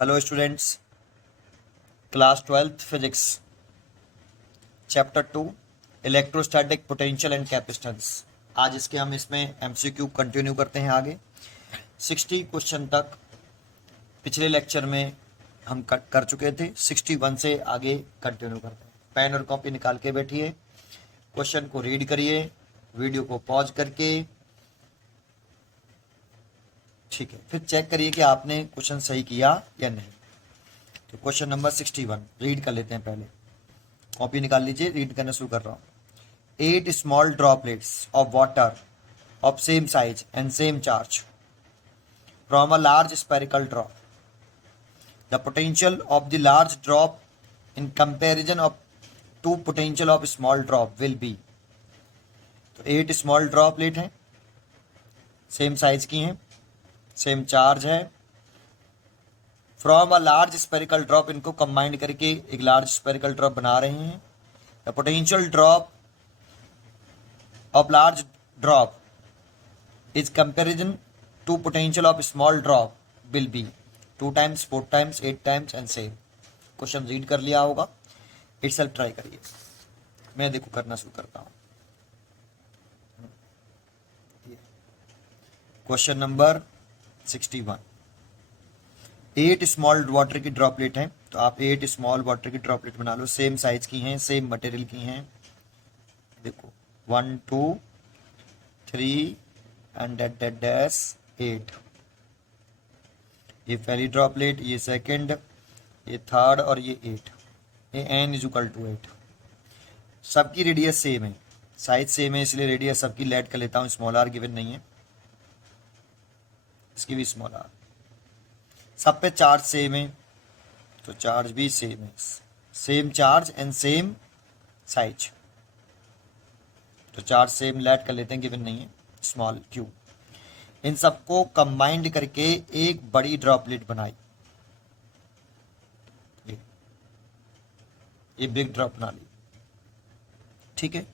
Hello students, class 12th physics chapter 2 electrostatic potential and capacitance. आज इसके हम इसमें एमसीक्यू कंटिन्यू करते हैं आगे 60 क्वेश्चन तक। पिछले लेक्चर में हम कर चुके थे, 61 से आगे कंटिन्यू करते हैं। पेन और कॉपी निकाल के बैठिए, क्वेश्चन को रीड करिए, वीडियो को पॉज करके, ठीक है, फिर चेक करिए कि आपने क्वेश्चन सही किया या नहीं। तो क्वेश्चन नंबर 61 रीड कर लेते हैं। पहले कॉपी निकाल लीजिए, रीड करना शुरू कर रहा हूँ। 8 small droplets of water of same size and same charge from a large spherical drop. The potential of the large drop in comparison of to potential of small drop will be. तो 8 small droplet हैं, same size की हैं, same charge है। From a large spherical drop, इनको combined करके एक large spherical drop बना रहे हैं। The potential drop of large drop is comparison to potential of small drop will be 2 times, 4 times, 8 times and same. Question read कर लिया होगा, itself try करिए। मैं देखो करना शुरू करता हूँ। Question number 61। 8 स्मॉल वाटर की ड्रॉपलेट हैं, तो आप 8 स्मॉल वाटर की ड्रॉपलेट बना लो। सेम साइज की हैं, सेम मटेरियल की हैं। देखो 1 2 3 एंड डेट डैश 8। ये पहली ड्रॉपलेट, ये सेकंड, ये थर्ड और ये 8। ये n इज इक्वल टू 8। सबकी रेडियस सेम है, साइज सेम है, इसलिए रेडियस सबकी लेट कर लेता हूँ। स्मॉल आर गिवन नहीं है, इसकी भी स्मॉल आर। सब पे चार्ज सेम है, तो चार्ज भी सेम है। Same charge and same size, तो चार्ज सेम लेट कर लेते हैं, गिवन नहीं है, स्मॉल क्यू। इन सबको कंबाइंड करके एक बड़ी ड्रॉपलेट बनाई। ये बिग ड्रॉप बना ली, ठीक है।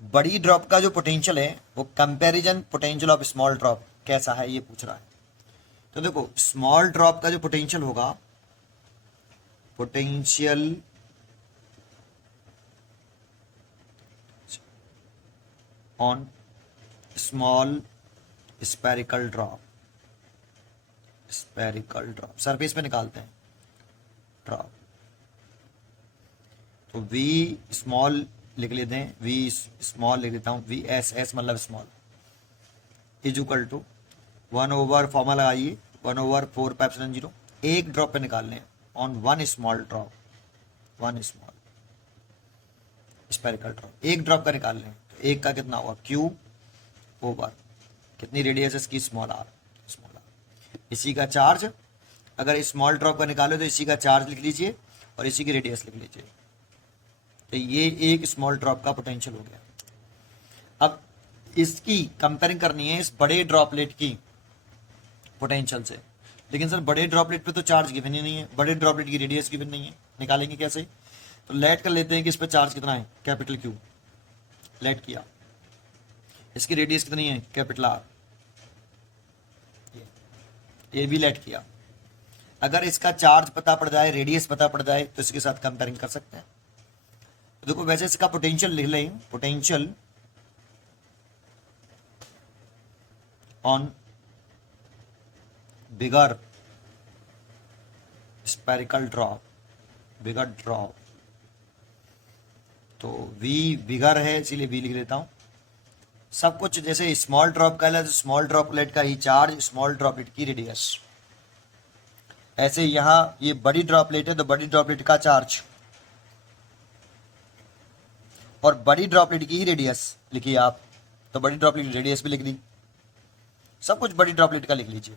बड़ी ड्रॉप का जो पोटेंशियल है वो comparison potential of small drop कैसा है ये पूछ रहा है। तो देखो स्मॉल ड्रॉप का जो पोटेंशियल होगा, potential on small spherical drop, spherical drop surface पे निकालते हैं ड्रॉप। तो वी स्मॉल लिख लेते हैं, वी स्मॉल लिख देता हूं, वी एस, एस मतलब small, is equal to 1/, formula लगाइए, 1/4πε0। एक ड्रॉप पे निकालने हैं on one small drop, one small spherical drop. एक ड्रॉप का निकाल लें, तो एक का कितना होगा, क्यू ओवर कितनी रेडियस है इसकी, स्मॉल आर, स्मॉल आर। इसी का चार्ज, अगर स्मॉल ड्रॉप का निकालो तो इसी का चार्ज लिख लीजिए और इसी की रेडियस लिख लीजिए। तो ये एक स्मॉल ड्रॉप का पोटेंशियल हो गया। अब इसकी कंपेयरिंग करनी है इस बड़े ड्रॉपलेट की पोटेंशियल से, लेकिन सर बड़े ड्रॉपलेट पे तो चार्ज गिवन ही नहीं है, बड़े ड्रॉपलेट की रेडियस गिवन नहीं है, निकालेंगे कैसे। तो लेट कर लेते हैं कि इस पर चार्ज कितना है, कैपिटल क्यू, लेट किया। इसकी रेडियस कितनी है, कैपिटल आर, ये भी लेट किया। अगर इसका चार्ज पता पड़ जाए, रेडियस पता पड़ जाए, तो इसके साथ कंपेयरिंग कर सकते हैं। तो देखो वैसे इसका पोटेंशियल लिख लें, potential on bigger spherical drop, bigger drop, तो V बिगर है इसीलिए V लिख देता हूं। सब कुछ जैसे स्मॉल ड्रॉप का है, स्मॉल ड्रॉपलेट का ही चार्ज, स्मॉल ड्रॉपलेट की रेडियस। ऐसे यहां ये बड़ी ड्रॉपलेट है तो बड़ी ड्रॉपलेट का चार्ज और बड़ी ड्रॉपलेट की ही रेडियस लिखिए आप, तो बड़ी ड्रॉपलेट की रेडियस भी लिख दी। सब कुछ बड़ी ड्रॉपलेट का लिख लीजिए,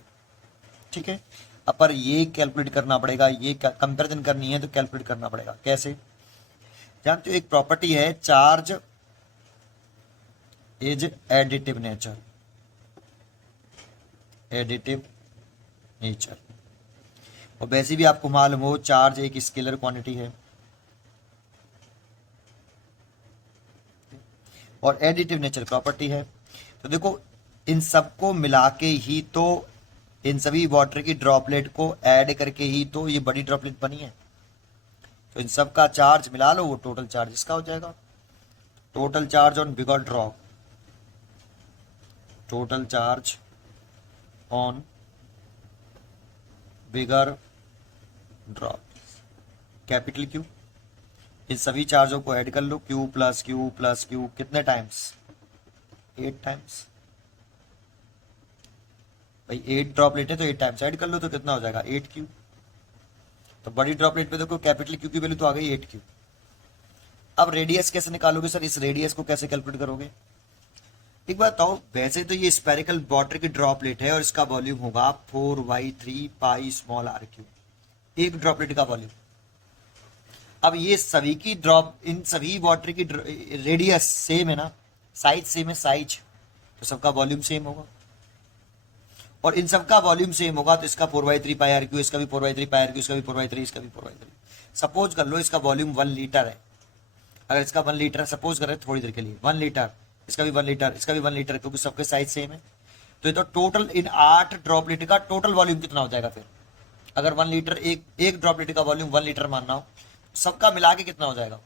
ठीक है। अब पर ये कैलकुलेट करना पड़ेगा, ये कंपैरिजन करनी है तो कैलकुलेट करना पड़ेगा। कैसे, जानते हो एक प्रॉपर्टी है, charge is additive nature, additive nature. और वैसे भी आपको मालूम हो चार्ज एक स्केलर क्वांटिटी है और एडिटिव नेचर प्रॉपर्टी है। तो देखो इन सबको मिला के ही तो इन सभी वाटर की ड्रॉपलेट को ऐड करके ही तो ये बड़ी ड्रॉपलेट बनी है। तो इन सब का चार्ज मिला लो, वो टोटल चार्ज इसका हो जाएगा। Total charge on bigger drop, total charge on bigger drop, capital Q. इन सभी चार्जों को ऐड कर लो, Q plus Q plus Q, कितने टाइम्स? 8 टाइम्स। भाई 8 ड्रॉपलेट है तो 8 टाइम्स ऐड कर लो तो कितना हो जाएगा? 8 क्यू। तो बड़ी ड्रॉपलेट पे देखो कैपिटल क्यू की वैल्यू तो आ गई 8 क्यू। अब रेडियस कैसे निकालोगे सर? इस रेडियस को कैसे कैलकुलेट करोगे? एक बात बताओ, वैसे तो ये स्पेरिकल वाटर की ड्रॉपलेट है और इसका वॉल्यूम होगा 4/3 पाई स्मॉल आर क्यू, एक ड्रॉपलेट का वॉल्यूम। अब ये सभी की इन सभी वाटर की रेडियस सेम है ना, साइज सेम है, साइज, तो सबका वॉल्यूम सेम होगा। और इन सबका वॉल्यूम सेम होगा तो इसका 4/3 पाई आर क्यू, इसका भी 4/3 पाई आर क्यू, इसका भी 4/3, इसका भी 4/3। सपोज कर लो इसका वॉल्यूम 1 लीटर है। अगर इसका 1 लीटर है, सपोज कर रहे थोड़ी देर के लिए 1 लीटर, इसका भी 1 लीटर, इसका भी 1 लीटर, क्योंकि सबके साइज सेम है। तो ये तो टोटल इन 8 ड्रॉपलेट का टोटल वॉल्यूम कितना हो जाएगा फिर? अगर 1 लीटर, एक ड्रॉपलेट का वॉल्यूम 1 लीटर मानना हो, सबका मिला के कितना हो जाएगा?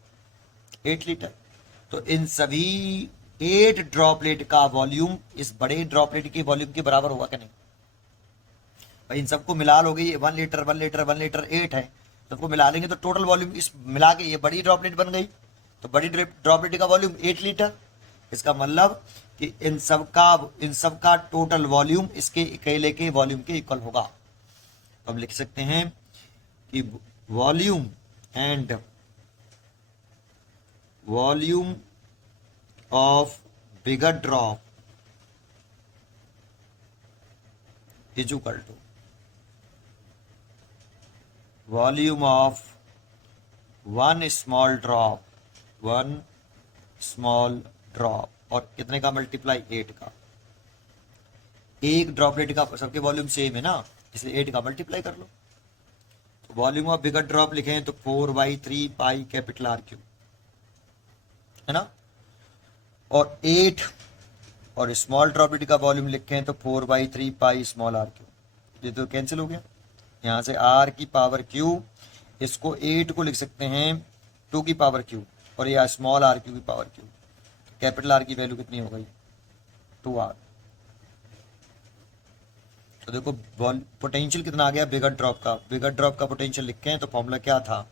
8 लीटर। तो इन सभी 8 ड्रॉपलेट का वॉल्यूम इस बड़े ड्रॉपलेट के वॉल्यूम के बराबर होगा क्या? नहीं भाई, इन सबको मिला लोगे, ये 1 लीटर 1 लीटर 1 लीटर 8 है, सबको मिला लेंगे तो टोटल वॉल्यूम इस मिला के ये बड़ी ड्रॉपलेट बन गई। तो बड़ी ड्रॉपलेट का वॉल्यूम 8 लीटर। इसका मतलब कि इन सब का टोटल वॉल्यूम इसके अकेले के वॉल्यूम के इक्वल होगा। तो हम लिख सकते हैं कि volume and volume of bigger drop is equal to volume of one small drop, और कितने का मल्टीप्लाई? 8 का। एक ड्रॉपलेट का सबके वॉल्यूम सेम है ना, इसलिए 8 का मल्टीप्लाई कर लो। तो वॉल्यूम ऑफ बिगर ड्रॉप लिखें तो 4/3 पाई कैपिटल आर क्यू, है ना। और 8 और स्मॉल ड्रॉपलेट का वॉल्यूम लिखें तो 4/3 पाई स्मॉल आर क्यू। ये तो कैंसिल हो गया, यहाँ से r की पावर q, इसको 8 को लिख सकते हैं 2 की पावर q, और यह स्मॉल r क्यू की पावर q। कैपिटल R की वैल्यू कितनी हो गई? 2r। तो देखो पोटेंशियल कितना आ गया बिगर ड्रॉप का? बिगर ड्रॉप का पोटेंशियल लिखे हैं तो फॉर्मूला क्या था?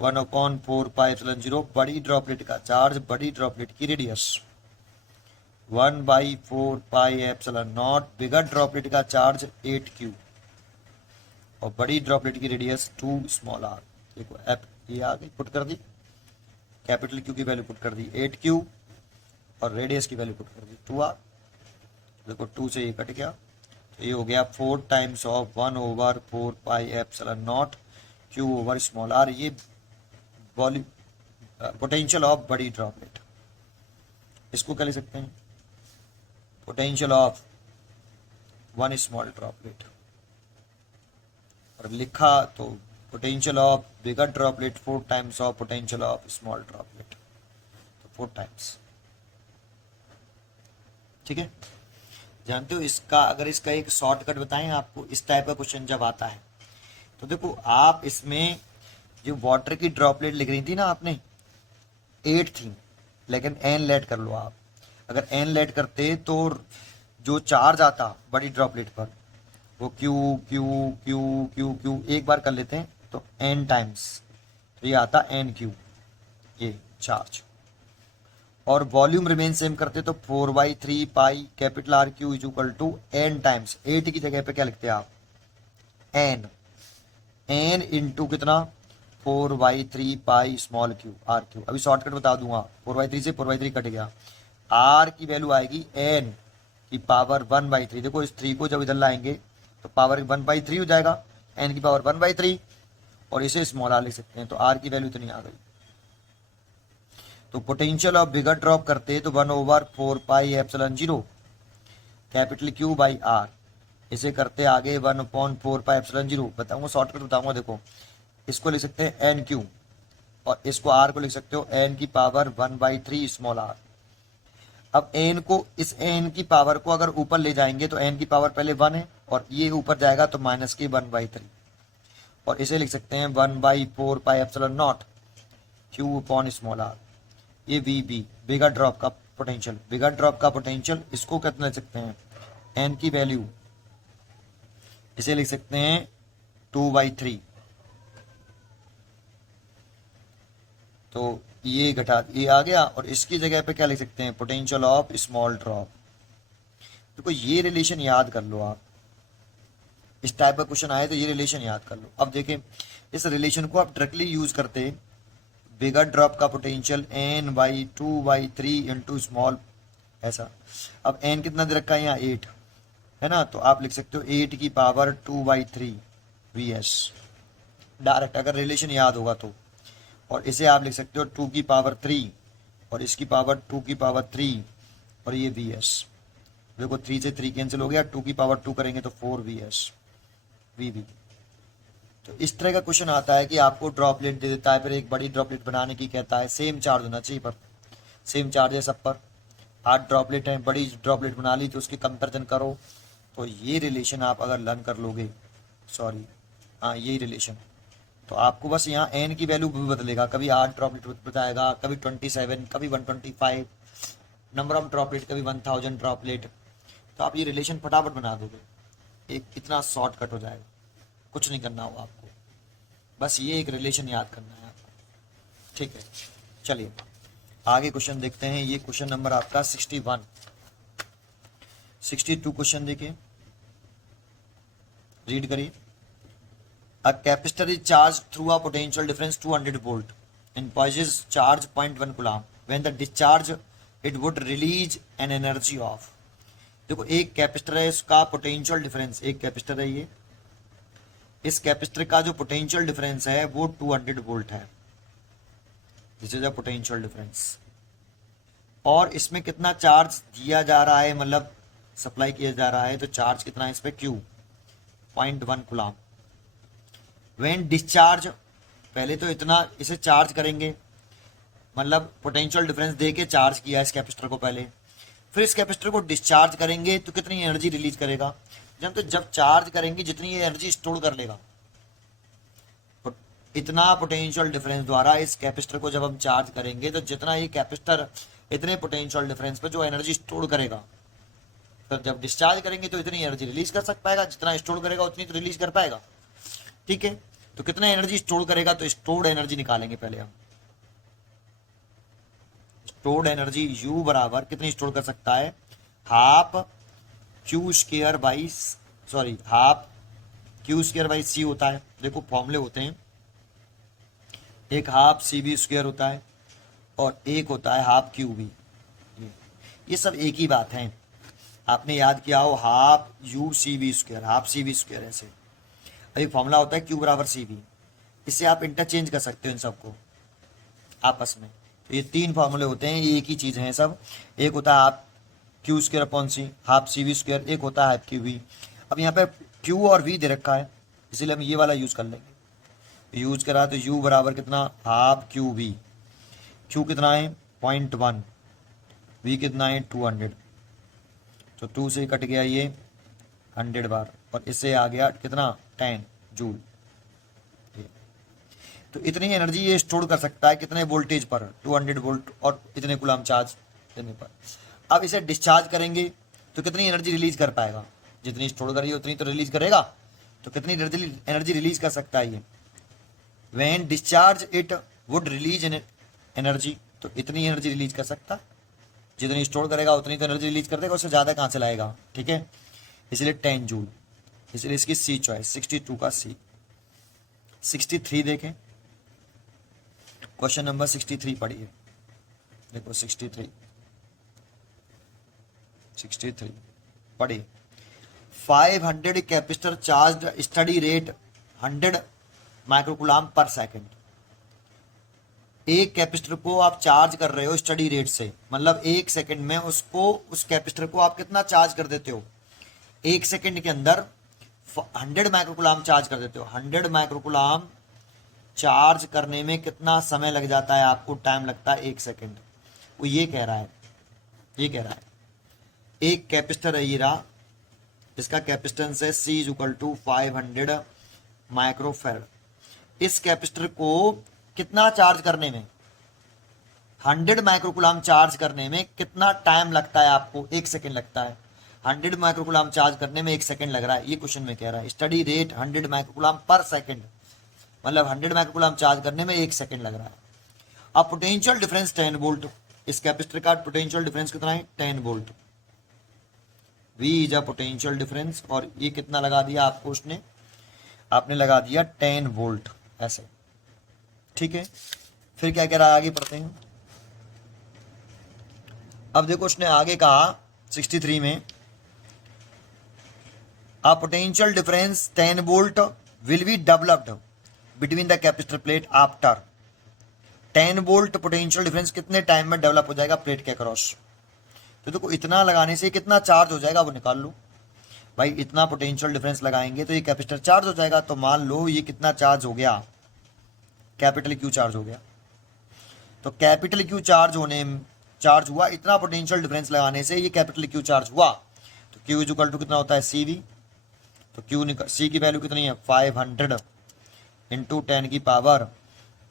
1/4 पाई एप्सिलॉन 0, बड़ी ड्रॉपलेट का चार्ज बड़ी ड्रॉपलेट की radius, 1/4 pi epsilon not bigger droplet का चार्ज 8q, और बड़ी ड्रॉपलेट की रेडियस 2 स्मॉल आर। देखो एप ये आ गई, पुट कर दी, कैपिटल क्यू की वैल्यू पुट कर दी 8q, और रेडियस की वैल्यू पुट कर दी 2r। देखो 2 से ये कट गया, तो ये हो गया 4 times of 1/4 pi epsilon nought q over small R. ये वॉल्यूम पोटेंशियल ऑफ बड़ी ड्रॉपलेट। इसको क्या लिख सकते हैं? Potential of one small droplet, और लिखा तो potential of bigger droplet 4 times of potential of small droplet, तो 4 टाइम्स। ठीक है, जानते हो इसका, अगर इसका एक शॉर्टकट बताएं आपको, इस टाइप का क्वेश्चन जब आता है तो देखो आप इसमें जो वाटर की ड्रॉपलेट लिख रही थी ना आपने, 8 थी, लेकिन n लेट कर लो आप। अगर n लेट करते तो जो चार्ज आता बड़ी ड्रॉपलेट पर वो Q Q Q Q Q एक बार कर लेते हैं तो n टाइम्स, तो ये आता n क्यू ये चार्ज। और वॉल्यूम रिमेन सेम करते तो 4/3 pi capital R Q is equal to n times, 8 की जगह पे क्या लिखते हैं आप? n इंटू कितना? 4/3 pi small Q R Q. अभी शॉर्टकट बता दूंगा, 4/3 से 4/3 कट गया, r की वैल्यू आएगी n की पावर 1/3। देखो इस 3 को जब इधर लाएंगे तो पावर 1/3 हो जाएगा, n की पावर 1/3, और इसे स्मॉल आर लिख सकते हैं, तो r की वैल्यू तो नहीं आ गई। तो पोटेंशियल ऑफ बिगर ड्रॉप करते तो 1/4 pi epsilon 0 capital Q by R, इसे करते आगे 1/4 पाई एप्सिलॉन 0। बताऊंगा, शॉर्टकट बताऊंगा। देखो इसको लिख सकते हैं एन क्यू, और इसको आर को लिख सकते हो n की पावर 1/3 स्मॉल आर। अब एन को, इस एन की पावर को अगर ऊपर ले जाएंगे तो एन की पावर पहले 1 है और ये ऊपर जाएगा तो माइनस की 1/3, और इसे लिख सकते हैं 1/4πε0 क्यू अपॉन स्मॉल आर। ये वी बी बिगर ड्रॉप का पोटेंशियल, बिगर ड्रॉप का पोटेंशियल इसको कितना लिख सकते हैं, एन की वैल्यू इसे लिख सकते हैं 2/3। तो ये घटा, ये आ गया, और इसकी जगह पे क्या लिख सकते हैं, पोटेंशियल ऑफ स्मॉल ड्रॉप। देखो ये रिलेशन याद कर लो आप, इस टाइप का क्वेश्चन आए तो ये रिलेशन याद कर लो। अब देखें इस रिलेशन को आप डायरेक्टली यूज करते, बिगर ड्रॉप का पोटेंशियल n/2/3 इंटू स्मॉल ऐसा। अब n कितना दे रखा है यहाँ 8 है ना, तो आप लिख सकते हो 8 की पावर 2/3 vs डायरेक्ट, अगर रिलेशन याद होगा तो। और इसे आप लिख सकते हो 2 की पावर 3 और इसकी पावर 2 की पावर 3 और ये vs। देखो 3 से 3 कैंसिल हो गया, 2 की पावर 2 करेंगे तो 4 vs vb। तो इस तरह का क्वेश्चन आता है कि आपको ड्रॉपलेट दे देता है, फिर एक बड़ी ड्रॉपलेट बनाने की कहता है, सेम चार्ज होना चाहिए पर, सेम चार्ज है सब पर, 8 ड्रॉपलेट हैं, बड़ी ड्रॉपलेट बना ली तो उसकी कंपेरिजन करो। तो ये रिलेशन आप अगर लर्न कर लोगे, सॉरी हाँ यही रिलेशन, तो आपको बस यहाँ एन की वैल्यू भी बदलेगा, कभी 8 ड्रॉपलेट बताएगा, कभी 27, कभी 125 नंबर ऑफ ड्रॉपलेट, कभी 1000 ड्रॉपलेट। तो आप ये रिलेशन फटाफट बना दोगे, एक इतना शॉर्टकट हो जाएगा, कुछ नहीं करना होगा आपको, बस ये एक रिलेशन याद करना है आपको। ठीक है, चलिए आगे क्वेश्चन देखते हैं। ये क्वेश्चन नंबर आपका 61, 62 क्वेश्चन देखिए, रीड करिए। A capacitor is charge through a potential difference 200 volt and possesses charge 0.1 coulomb. When the discharge it would release an energy of। देखो एक कैपेसिटर है, इसका पोटेंशियल डिफरेंस, एक कैपेसिटर है ये, इस कैपेसिटर का जो पोटेंशियल डिफरेंस है वो 200 वोल्ट है, this is a potential difference. और इसमें कितना चार्ज दिया जा रहा है, मतलब सप्लाई किया जा रहा है, तो चार्ज कितना है इस पे, Q 0.1 कूलम। व्हेन डिस्चार्ज, पहले तो इतना इसे चार्ज करेंगे, मतलब पोटेंशियल डिफरेंस दे के चार्ज किया इस कैपेसिटर को पहले, फिर इस कैपेसिटर को डिस्चार्ज करेंगे तो कितनी एनर्जी रिलीज करेगा, जब चार्ज करेंगे जितनी एनर्जी स्टोर कर लेगा, इतना पोटेंशियल डिफरेंस द्वारा इस कैपेसिटर को जब हम चार्ज करेंगे तो जितना ये कैपेसिटर इतने पोटेंशियल डिफरेंस पे जो एनर्जी स्टोर करेगा, तो जब डिस्चार्ज करेंगे तो इतनी एनर्जी रिलीज कर सकता है, जितना स्टोर करेगा उतनी तो रिलीज कर पाएगा। ठीक है, तो कितना एनर्जी स्टोर करेगा, तो स्टोर्ड एनर्जी निकालेंगे पहले हम। स्टोर्ड एनर्जी U बराबर कितनी स्टोर कर सकता है, half Q square by, sorry half Q square by C होता है। देखो फॉर्मूले होते हैं, एक हाफ CV स्क्वायर होता है और एक होता है हाफ QV। ये सब एक ही बात है, आपने याद किया हो, half UCV square, half CV square ऐसे। एक फॉर्मूला होता है Q बराबर CV, इससे आप इंटरचेंज कर सकते हो इन सबको आपस में। तो ये 3 फॉर्मूले होते हैं, ये एक ही चीज़ हैं सब। एक होता है half Q square upon C, half CV square, एक होता है हाफ QV। अब यहाँ पे Q और V दे रखा है, इसीलिए हम ये वाला यूज़ कर लेंगे। यूज़ करा तो U बराबर कितना, हाफ QV। Q कितना है 0.1, V कितना है 200, तो 2 से कट गया ये 100 बार, और इससे आ गया कितना 10 जूल। तो इतनी एनर्जी ये स्टोर कर सकता है कितने वोल्टेज पर, 200 वोल्ट और इतने कूलम चार्ज देने पर। अब इसे डिस्चार्ज करेंगे तो कितनी एनर्जी रिलीज कर पाएगा, जितनी स्टोर करिए उतनी तो रिलीज करेगा। तो कितनी एनर्जी रिलीज कर सकता है ये, when discharge it would release energy, तो इतनी एनर्जी रिलीज कर सकता है, जितनी स्टोर करेगा उतनी तो एनर्जी रिलीज कर देगा, उससे ज़्यादा कहाँ से लाएगा। ठीक है, इसलिए 10 जूल, इसलिए इसकी C चॉइस 62 का C। 63 देखें, क्वेश्चन नंबर 63 पढ़िए। देखो 63 पढ़िए। 500 capacitor charge study rate 100 microcoulomb पर सेकंड। एक कैपेसिटर को आप चार्ज कर रहे हो स्टडी रेट से, मतलब 1 सेकंड में उसको, उस कैपेसिटर को आप कितना चार्ज कर देते हो, 1 सेकंड के अंदर 100 माइक्रोकूलम चार्ज कर देते हो। 100 माइक्रोकूलम चार्ज करने में कितना समय लग जाता है आपको, टाइम लगता है 1 सेकंड। वो ये कह रहा है ये कह रहा है एक कैपेसिटर है ये रहा, इसका कैपेसिटेंस है C is equal to 500 microfarad. इस कैपेसिटर को कितना चार्ज करने में, 100 माइक्रोकुलाम चार्ज करने में कितना टाइम लगता है आपको? 1 सेकेंड लगता है। 100 माइक्रोकुलाम चार्ज करने में 1 सेकेंड लग रहा है, ये क्वेश्चन में कह रहा है। स्टडी रेट 100 माइक्रोकुलाम पर सेकेंड, मतलब 100 माइक्रोकुलाम चार्ज करने में 1 सेकेंड लग रहा है। अब पोटेंशियल डिफरेंस 10 वोल्ट, इस कैपेसिटर का पोटेंशियल डिफरेंस कितना है? 10 volt. V is a potential difference, और ये कितना लगा दिया आपको उसने? आपने लगा दिया 10 वोल्ट ऐसे, ठीक है। फिर क्या कह रहा है, आगे पढ़ते हैं। अब देखो उसने आगे कहा 63 में, a potential difference 10 volt will be developed between the capacitor plate after 10 volt potential difference कितने टाइम में डेवलप हो जाएगा प्लेट के अक्रॉस? तो देखो इतना लगाने से कितना चार्ज हो जाएगा वो निकाल लो भाई। इतना पोटेंशियल डिफरेंस लगाएंगे तो ये कैपेसिटर चार्ज हो जाएगा। तो मान लो ये कितना चार्ज हो गया, कैपिटल क्यू चार्ज हो गया। तो कैपिटल क्यू चार्ज हुआ, इतना पोटेंशियल डिफरेंस लगाने से ये कैपिटल क्यू चार्ज हुआ। तो क्यू इज इक्वल टू कितना होता है? CV। तो क्यू सी की वैल्यू कितनी है? 500 इंटू 10 की पावर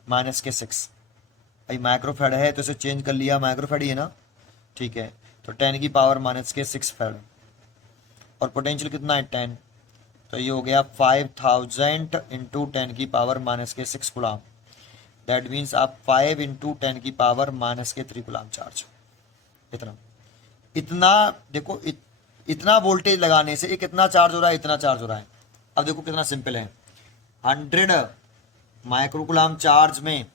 -6। भाई माइक्रोफेड है तो इसे चेंज कर लिया, माइक्रोफेड ही है ना, ठीक है। तो 10 की पावर -6 फेड, और पोटेंशियल कितना है? 10। तो ये हो गया 5000 इंटू 10 की पावर -6 गुलाम। दैट मीन्स आप 5 इंटू 10 की पावर -3 गुलाम चार्ज। इतना देखो इतना वोल्टेज लगाने से ये कितना चार्ज हो रहा है? इतना चार्ज हो रहा है। अब देखो कितना सिंपल है, 100 माइक्रोकुलाम चार्ज में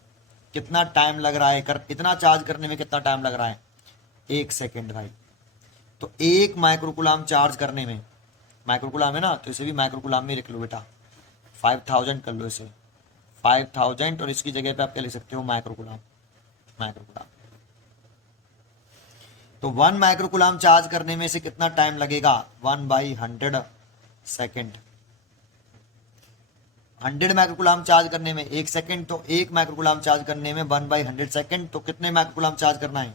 कितना टाइम लग रहा है, इतना चार्ज करने में कितना टाइम लग रहा है? 1 सेकेंड भाई। तो 1 माइक्रोकुलाम चार्ज करने में, माइक्रोकुलाम है ना तो इसे भी माइक्रोकुलाम में लिख लो बेटा, 5000 कर लो इसे, 5000, और इसकी जगह पे आप क्या लिख सकते हो? माइक्रोकुलाम। तो 1 माइक्रोकुलाम चार्ज करने में से कितना टाइम लगेगा? 1/100 सेकेंड। 100 माइक्रोकुलाम चार्ज करने में 1 सेकेंड, तो 1 माइक्रोकुलाम चार्ज करने में 1/100 सेकेंड। तो कितने माइक्रोकुलाम चार्ज करना है?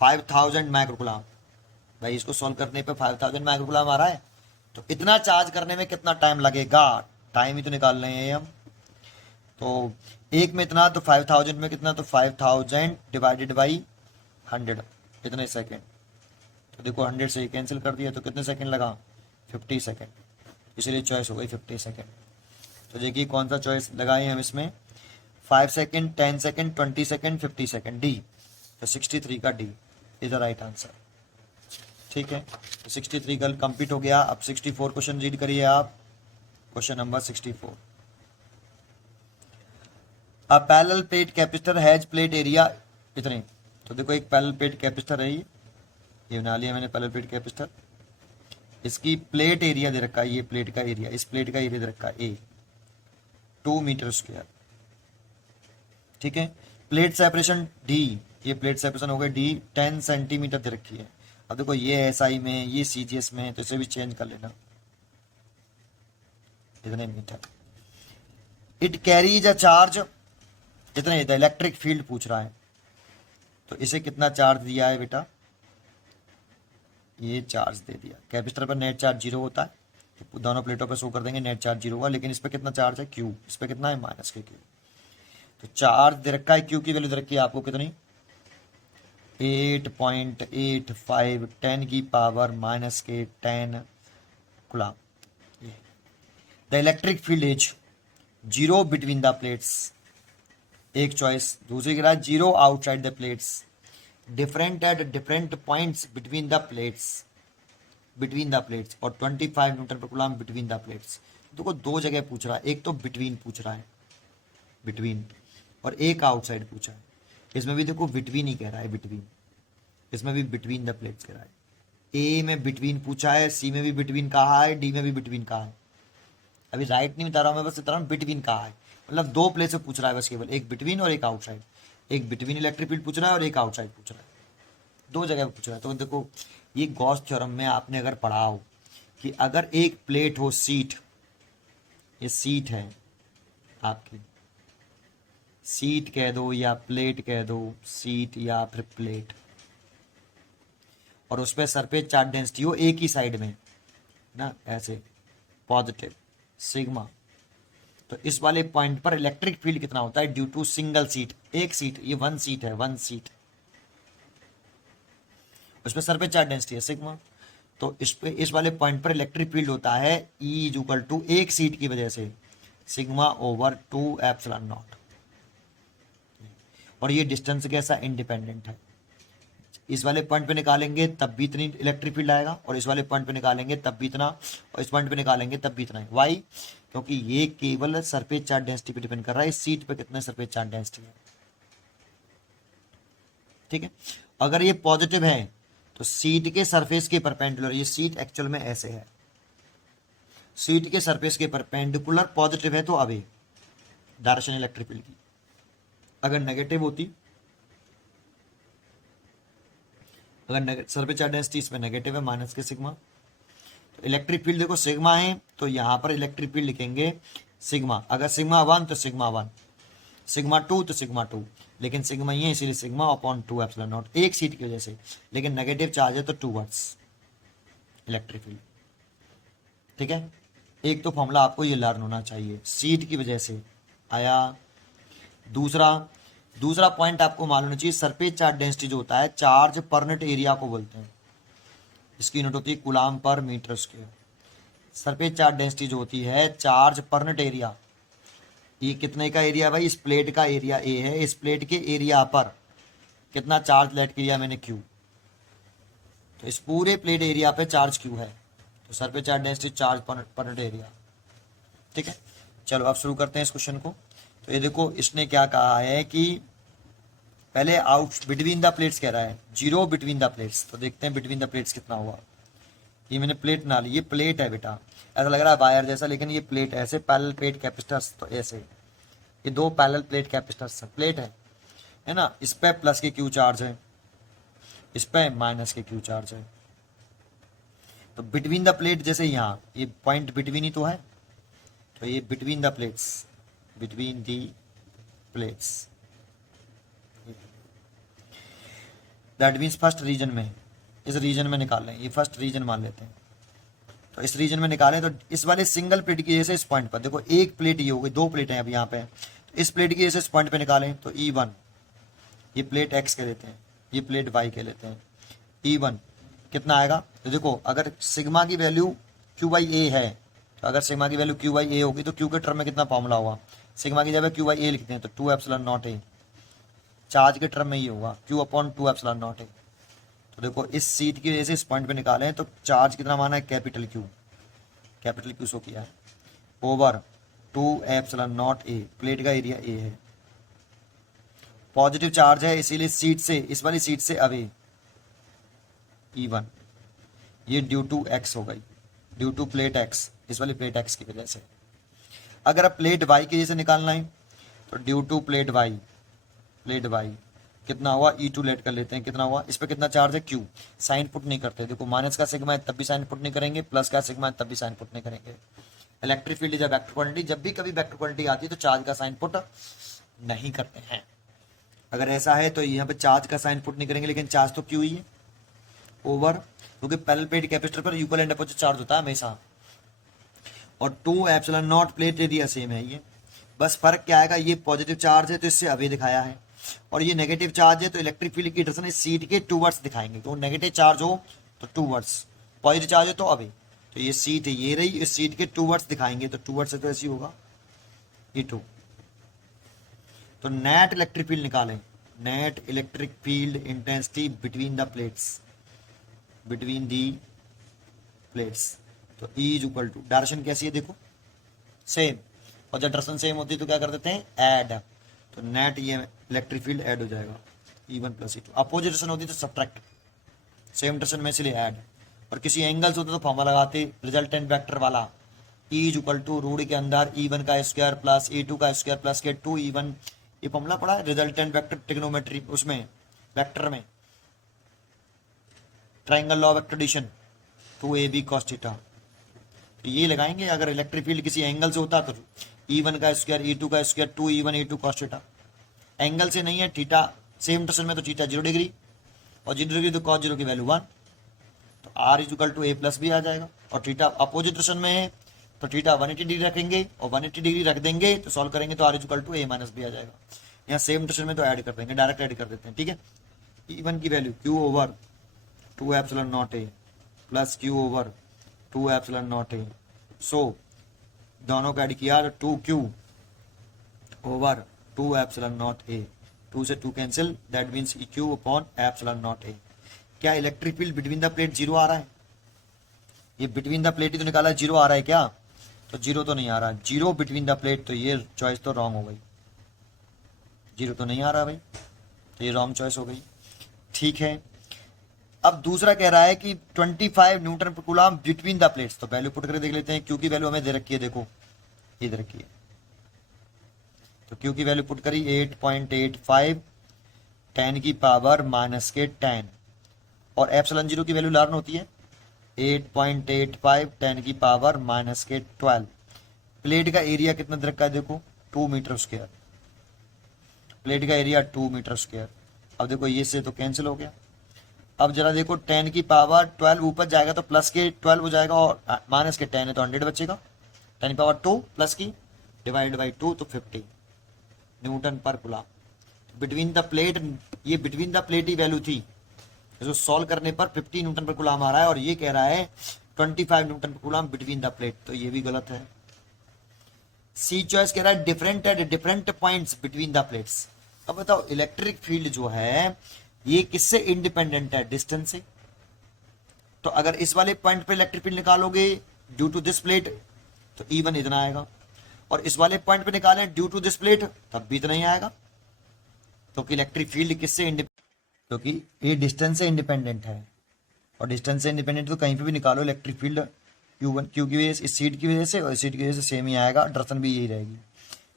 5000 माइक्रोकुलाम। भाई इसको सॉल्व करने पे 5000 माइक्रोकुलाम आ रहा है। तो इतना चार्ज करने में कितना टाइम लगेगा? टाइम ही तो निकाल रहे हैं हम। तो एक में इतना, तो 5000 में कितना? तो 5000 डिवाइडेड बाई 100, इतने सेकेंड। तो देखो 100 से कैंसिल कर दिया, तो कितने सेकेंड लगा? 50 सेकेंड। इसलिए चॉइस हो गई 50 सेकेंड। तो देखिए कौन सा चॉइस लगाए हम इसमें, 5 second, 10 second, 20 second, 50 second, D. तो 63 का D is the right answer, ठीक है। तो 63 कल कंप्लीट हो गया। अब 64 क्वेश्चन रीड करिए आप। Question number 64, a parallel plate capacitor has plate area इतने। तो देखो एक पैरेलल प्लेट कैपेसिटर है, ये बना लिया मैंने पैरेलल प्लेट कैपेसिटर। इसकी प्लेट एरिया दे रखा है, ये प्लेट का एरिया, इस प्लेट का एरिया दे रखा है ए 2 मीटर स्क्वायर, ठीक है। प्लेट सेपरेशन डी, ये प्लेट सेपरेशन हो गई डी 10 सेंटीमीटर दे रखी है। अब देखो ये एसआई में, ये सीजीएस में, तो इसे भी चेंज कर लेना, इतने metre. It carries a charge, इतने इलेक्ट्रिक फील्ड पूछ रहा है। तो इसे कितना चार्ज दिया है बेटा? ये चार्ज दे दिया। कैपेसिटर पर नेट चार्ज 0 होता है, तो दोनों प्लेटों पर शो कर देंगे नेट चार्ज 0 हुआ, लेकिन इस पर कितना चार्ज है? क्यू। इस पर कितना है? -के क्यू। तो चार्ज दे रखा है, क्यू की वैल्यू दे रखी है आपको कितनी? 8.85 10 की power -10 coulomb. The electric field is 0 between the plates, एक चॉइस। दूसरी कह रहा है 0 outside the plates, different at different points between the plates, और 25 न्यूटन पर कूलम बिटवीन द प्लेट्स। देखो दो जगह पूछ रहा है, एक तो बिटवीन पूछ रहा है, बिटवीन, और एक आउटसाइड पूछा है। इसमें भी देखो बिटवीन ही कह रहा है, बिटवीन। इसमें भी बिटवीन द प्लेट्स कह रहा है। ए में बिटवीन पूछा है, सी में भी बिटवीन कहा है, डी में भी बिटवीन कहा है। अभी राइट नहीं बता रहा हूँ मैं, बस बता रहा हूँ बिटवीन कहा है। मतलब दो प्लेस से पूछ रहा है बस, केवल एक बिटवीन और एक आउटसाइड। एक बिटवीन इलेक्ट्रिक फील्ड पूछ रहा है और एक आउटसाइड पूछ रहा है, दो जगह पूछ रहा है। तो देखो ये गॉस थ्योरम में आपने अगर पढ़ा हो कि अगर एक प्लेट हो, सीट, ये सीट है आपकी, सीट कह दो या प्लेट कह दो, सीट या फिर प्लेट, और उस पर सरफेस चार्ज डेंसिटी हो एक ही साइड में ना, ऐसे पॉजिटिव सिग्मा, तो इस वाले पॉइंट पर इलेक्ट्रिक फील्ड कितना होता है ड्यू टू सिंगल सीट, एक सीट, ये वन सीट है, वन सीट, उसमें सरफेस चार्ज डेंसिटी है सिग्मा, तो इस पे इस वाले पॉइंट पर इलेक्ट्रिक फील्ड होता है E इज इक्वल टू एक सीट की वजह से सिग्मा ओवर 2 एप्सिलॉन नॉट, और ये डिस्टेंस कैसा इंडिपेंडेंट है, इस वाले पॉइंट पे निकालेंगे तब भी इतनी इलेक्ट्रिक फील्ड आएगा, और इस वाले पॉइंट पे निकालेंगे तब भी इतना, और इस पॉइंट पे निकालेंगे तब भी इतना। वाई? क्योंकि ये केवल सरफेस चार्ज डेंसिटी पे डिपेंड कर रहा है, इस सीट पे कितने सरफेस चार्ज डेंसिटी है। ठीक है, अगर ये पॉजिटिव है तो सीट के सरफेस के परपेंडिकुलर, ये सीट एक्चुअल में ऐसे है, सीट के सरफेस के परपेंडिकुलर पॉजिटिव है तो अवे डायरेक्शन इलेक्ट्रिक फील्ड की, अगर नेगेटिव होती, अगर सरफेस चार्ज डेंसिटी इसमें नेगेटिव है माइनस के सिग्मा, तो इलेक्ट्रिक फील्ड देखो सिग्मा है तो यहां पर इलेक्ट्रिक फील्ड लिखेंगे सिग्मा, अगर सिग्मा 1 तो सिग्मा 1, सिग्मा 2 तो सिग्मा 2, लेकिन सिग्मा ये इसीलिए सिग्मा अपॉन 2 एप्सिलॉन नॉट, एक सीट की वजह से, लेकिन नेगेटिव चार्ज है तो 2 वाट्स इलेक्ट्रिक फील्ड। ठीक है, एक तो फॉर्मूला आपको ये लर्न होना चाहिए, सीट की वजह से आया। दूसरा पॉइंट आपको मालूम होना चाहिए, सरफेस चार्ज डेंसिटी जो होता है चार्ज पर नेट एरिया को बोलते हैं, इसकी यूनिट होती है कूलाम पर metre square. Surface charge density जो होती है चार्ज पर नेट एरिया, ये कितने का एरिया भाई, इस प्लेट का एरिया ए है, इस प्लेट के एरिया पर कितना चार्ज लेट किया मैंने क्यू, तो इस पूरे प्लेट एरिया पे चार्ज क्यू है, तो सरफेस चार्ज डेंसिटी चार्ज पर नेट एरिया। ठीक है, चलो अब शुरू करते हैं इस क्वेश्चन को। तो ये देखो इसने क्या कहा है कि पहले आउट बिटवीन द प्लेट्स कह रहा है, जीरो बिटवीन द प्लेट्स, तो देखते हैं बिटवीन द प्लेट्स कितना हुआ। ये मैंने प्लेट ना ली, ये प्लेट है बेटा, ऐसा लग रहा है वायर जैसा, लेकिन ये प्लेट है, ऐसे पैरेलल प्लेट कैपेसिटर्स, तो ऐसे ये दो पैरेलल प्लेट कैपेसिटर्स प्लेट है ना, इस पे प्लस के क्यू चार्ज है, इस पे माइनस के क्यू चार्ज है, तो बिटवीन द प्लेट जैसे यहाँ ये पॉइंट बिटवीन ही तो है, तो ये between the plates, between the plates, that means first region में, इस रीजन में निकाल लें, ये फर्स्ट रीजन मान लेते हैं, तो इस रीजन में निकालें तो इस वाले सिंगल प्लेट की जैसे इस पॉइंट पर देखो, एक प्लेट ये हो गई, दो प्लेट हैं अब यहाँ पे, तो इस प्लेट की जैसे इस पॉइंट पे निकालें तो E1, ये प्लेट एक्स कह लेते हैं, ये प्लेट वाई कह लेते हैं, E1 कितना आएगा, तो देखो अगर सिग्मा की वैल्यू क्यू बाई ए है, तो अगर सिग्मा की वैल्यू क्यू बाई ए होगी तो क्यू के टर्म में कितना फॉर्मूला होगा, सिग्मा की जगह क्यू बाई ए लिखते हैं तो 2 एप्सिलॉन नॉट ए, चार्ज के टर्म में ये होगा Q upon 2 epsilon not a. तो देखो इस सीट की वजह से इस पॉइंट पे निकालें तो चार्ज कितना माना है, कैपिटल क्यू शो किया है, over 2 epsilon not a, plate का एरिया ए है, पॉजिटिव चार्ज है इसीलिए सीट से, इस वाली सीट से अवे E1, ये ड्यू टू एक्स हो गई, ड्यू टू प्लेट एक्स, इस वाली प्लेट एक्स की वजह से। अगर अब प्लेट वाई की जैसे निकालना है तो due to plate Y, plate Y कितना हुआ, E2 लेट कर लेते हैं, कितना हुआ, इस पर कितना चार्ज है Q, साइन पुट नहीं करते, देखो माइनस का सिग्मा है तब भी साइन पुट नहीं करेंगे, प्लस का सिग्मा है तब भी साइन पुट नहीं करेंगे। Electric field is a vector quantity, जब भी कभी वेक्टर क्वांटिटी आती है तो चार्ज का साइन पुट नहीं करते हैं। अगर ऐसा है तो यहाँ पे चार्ज का साइन पुट नहीं करेंगे, लेकिन चार्ज तो Q ही है ओवर, क्योंकि पैरेलल प्लेट कैपेसिटर पर इक्वल एंड अपोजिट चार्ज होता है हमेशा, और 2 epsilon not plate area same है, ये बस फर्क क्या आएगा, ये पॉजिटिव चार्ज है तो इससे अवे दिखाया है, और ये नेगेटिव चार्ज है तो इलेक्ट्रिक फील्ड की डायरेक्शन इस सीट के टूवर्ड्स दिखाएंगे, तो नेगेटिव चार्ज हो तो टूवर्ड्स, पॉजिटिव चार्ज है तो अवे, तो ये सीट है ये रही, इस सीट के टूवर्ड्स दिखाएंगे, तो टूवर्ड्स से तो ऐसी होगा E2। तो नेट इलेक्ट्रिक फील्ड निकालें, net electric field intensity between the plates, between the plates, तो E is equal to, direction कैसी है देखो सेम, और जब डायरेक्शन सेम होती है तो क्या कर देते हैं ऐड, तो नेट ये इलेक्ट्रिक फील्ड ऐड हो जाएगा E1 plus E2, opposite direction होती तो सब्ट्रैक्ट, सेम डायरेक्शन में इसलिए ऐड, और किसी एंगल्स होते तो फॉर्मूला लगाते रिजल्टेंट वेक्टर वाला, E is equal to root के अंदर E1 का स्क्वायर प्लस E2 का स्क्वायर प्लस के 2E1, ये फॉर्मूला पड़ा है रिजल्टेंट वेक्टर ट्रिग्नोमेट्री, उसमें वेक्टर में triangle law vector addition 2AB cos थीटा, तो ये लगाएंगे। अगर इलेक्ट्रिक फील्ड किसी एंगल से होता तो E1 का स्क्वायर E2 का square 2E1 E2 cos theta, angle से नहीं है थीटा सेम डायरेक्शन में तो थीटा 0 डिग्री, और 0 डिग्री तो cos 0 की value 1, R is equal to A plus B आ जाएगा, और थीटा अपोजिट डायरेक्शन में है तो थीटा 180 डिग्री रखेंगे, और 180 डिग्री रख देंगे तो सॉल्व करेंगे तो R is equal to A minus B आ जाएगा। यहाँ सेम डायरेक्शन में तो ऐड कर देंगे, डायरेक्ट ऐड कर देते हैं, ठीक है। E1 की value Q over 2 epsilon not A plus Q over 2 epsilon not A, so दोनों का ऐड किया तो 2Q over 2 epsilon not a, 2 से 2 cancel, that means EQ upon epsilon not A. क्या electric field between the plate zero आ रहा है? ये बिटवीन द प्लेट ही तो निकाला, जीरो आ रहा है क्या? तो जीरो तो नहीं आ रहा, जीरो बिटवीन द प्लेट, तो ये चॉइस तो रॉन्ग हो गई, जीरो तो नहीं आ रहा भाई, तो ये रॉन्ग चॉइस हो गई, ठीक है। अब दूसरा कह रहा है कि 25 न्यूटन पर कूलम बिटवीन द प्लेट्स, तो वैल्यू पुट करके देख लेते हैं। क्यू की वैल्यू हमें दे रखी है, देखो ये दे रखी है, तो क्यू की वैल्यू पुट करी 8.85 10 की पावर माइनस के 10, और एप्सिलॉन जीरो की वैल्यू लर्न होती है 8.85 10 की पावर माइनस के 12। प्लेट का एरिया कितना दे रखा है, देखो 2 मीटर स्क्वायर, प्लेट का एरिया 2 मीटर स्क्वायर। अब देखो ये से तो कैंसिल हो गया, अब जरा देखो 10 की पावर 12 ऊपर जाएगा तो प्लस के 12 हो जाएगा, और माइनस के 10 है तो 100 बचेगा, 10 की पावर 2 प्लस की डिवाइड बाई 2 तो 50 न्यूटन पर कूलम। बिटवीन द प्लेट, ये between the plate he value थी, इसको सॉल्व करने पर 50 न्यूटन पर कूलम आ रहा है, और ये कह रहा है 25 न्यूटन पर कूलम बिटवीन द प्लेट, तो ये भी गलत है। सी चॉइस कह रहा है different at different points between the plates. अब बताओ इलेक्ट्रिक फील्ड जो है ये किससे इंडिपेंडेंट है? डिस्टेंस से। तो अगर इस वाले पॉइंट पे इलेक्ट्रिक फील्ड निकालोगे ड्यू टू दिस प्लेट तो E1 इतना आएगा, और इस वाले पॉइंट पे निकालें ड्यू टू दिस प्लेट तब भी इतना ही आएगा, क्योंकि इलेक्ट्रिक फील्ड किससे क्योंकि ये डिस्टेंस से इंडिपेंडेंट है, और डिस्टेंस से इंडिपेंडेंट तो कहीं पे भी निकालो इलेक्ट्रिक फील्ड Q1 Q की वजह से, इस सीट की वजह से और इस सीट की वजह से सेम ही आएगा, डायरेक्शन भी यही रहेगी।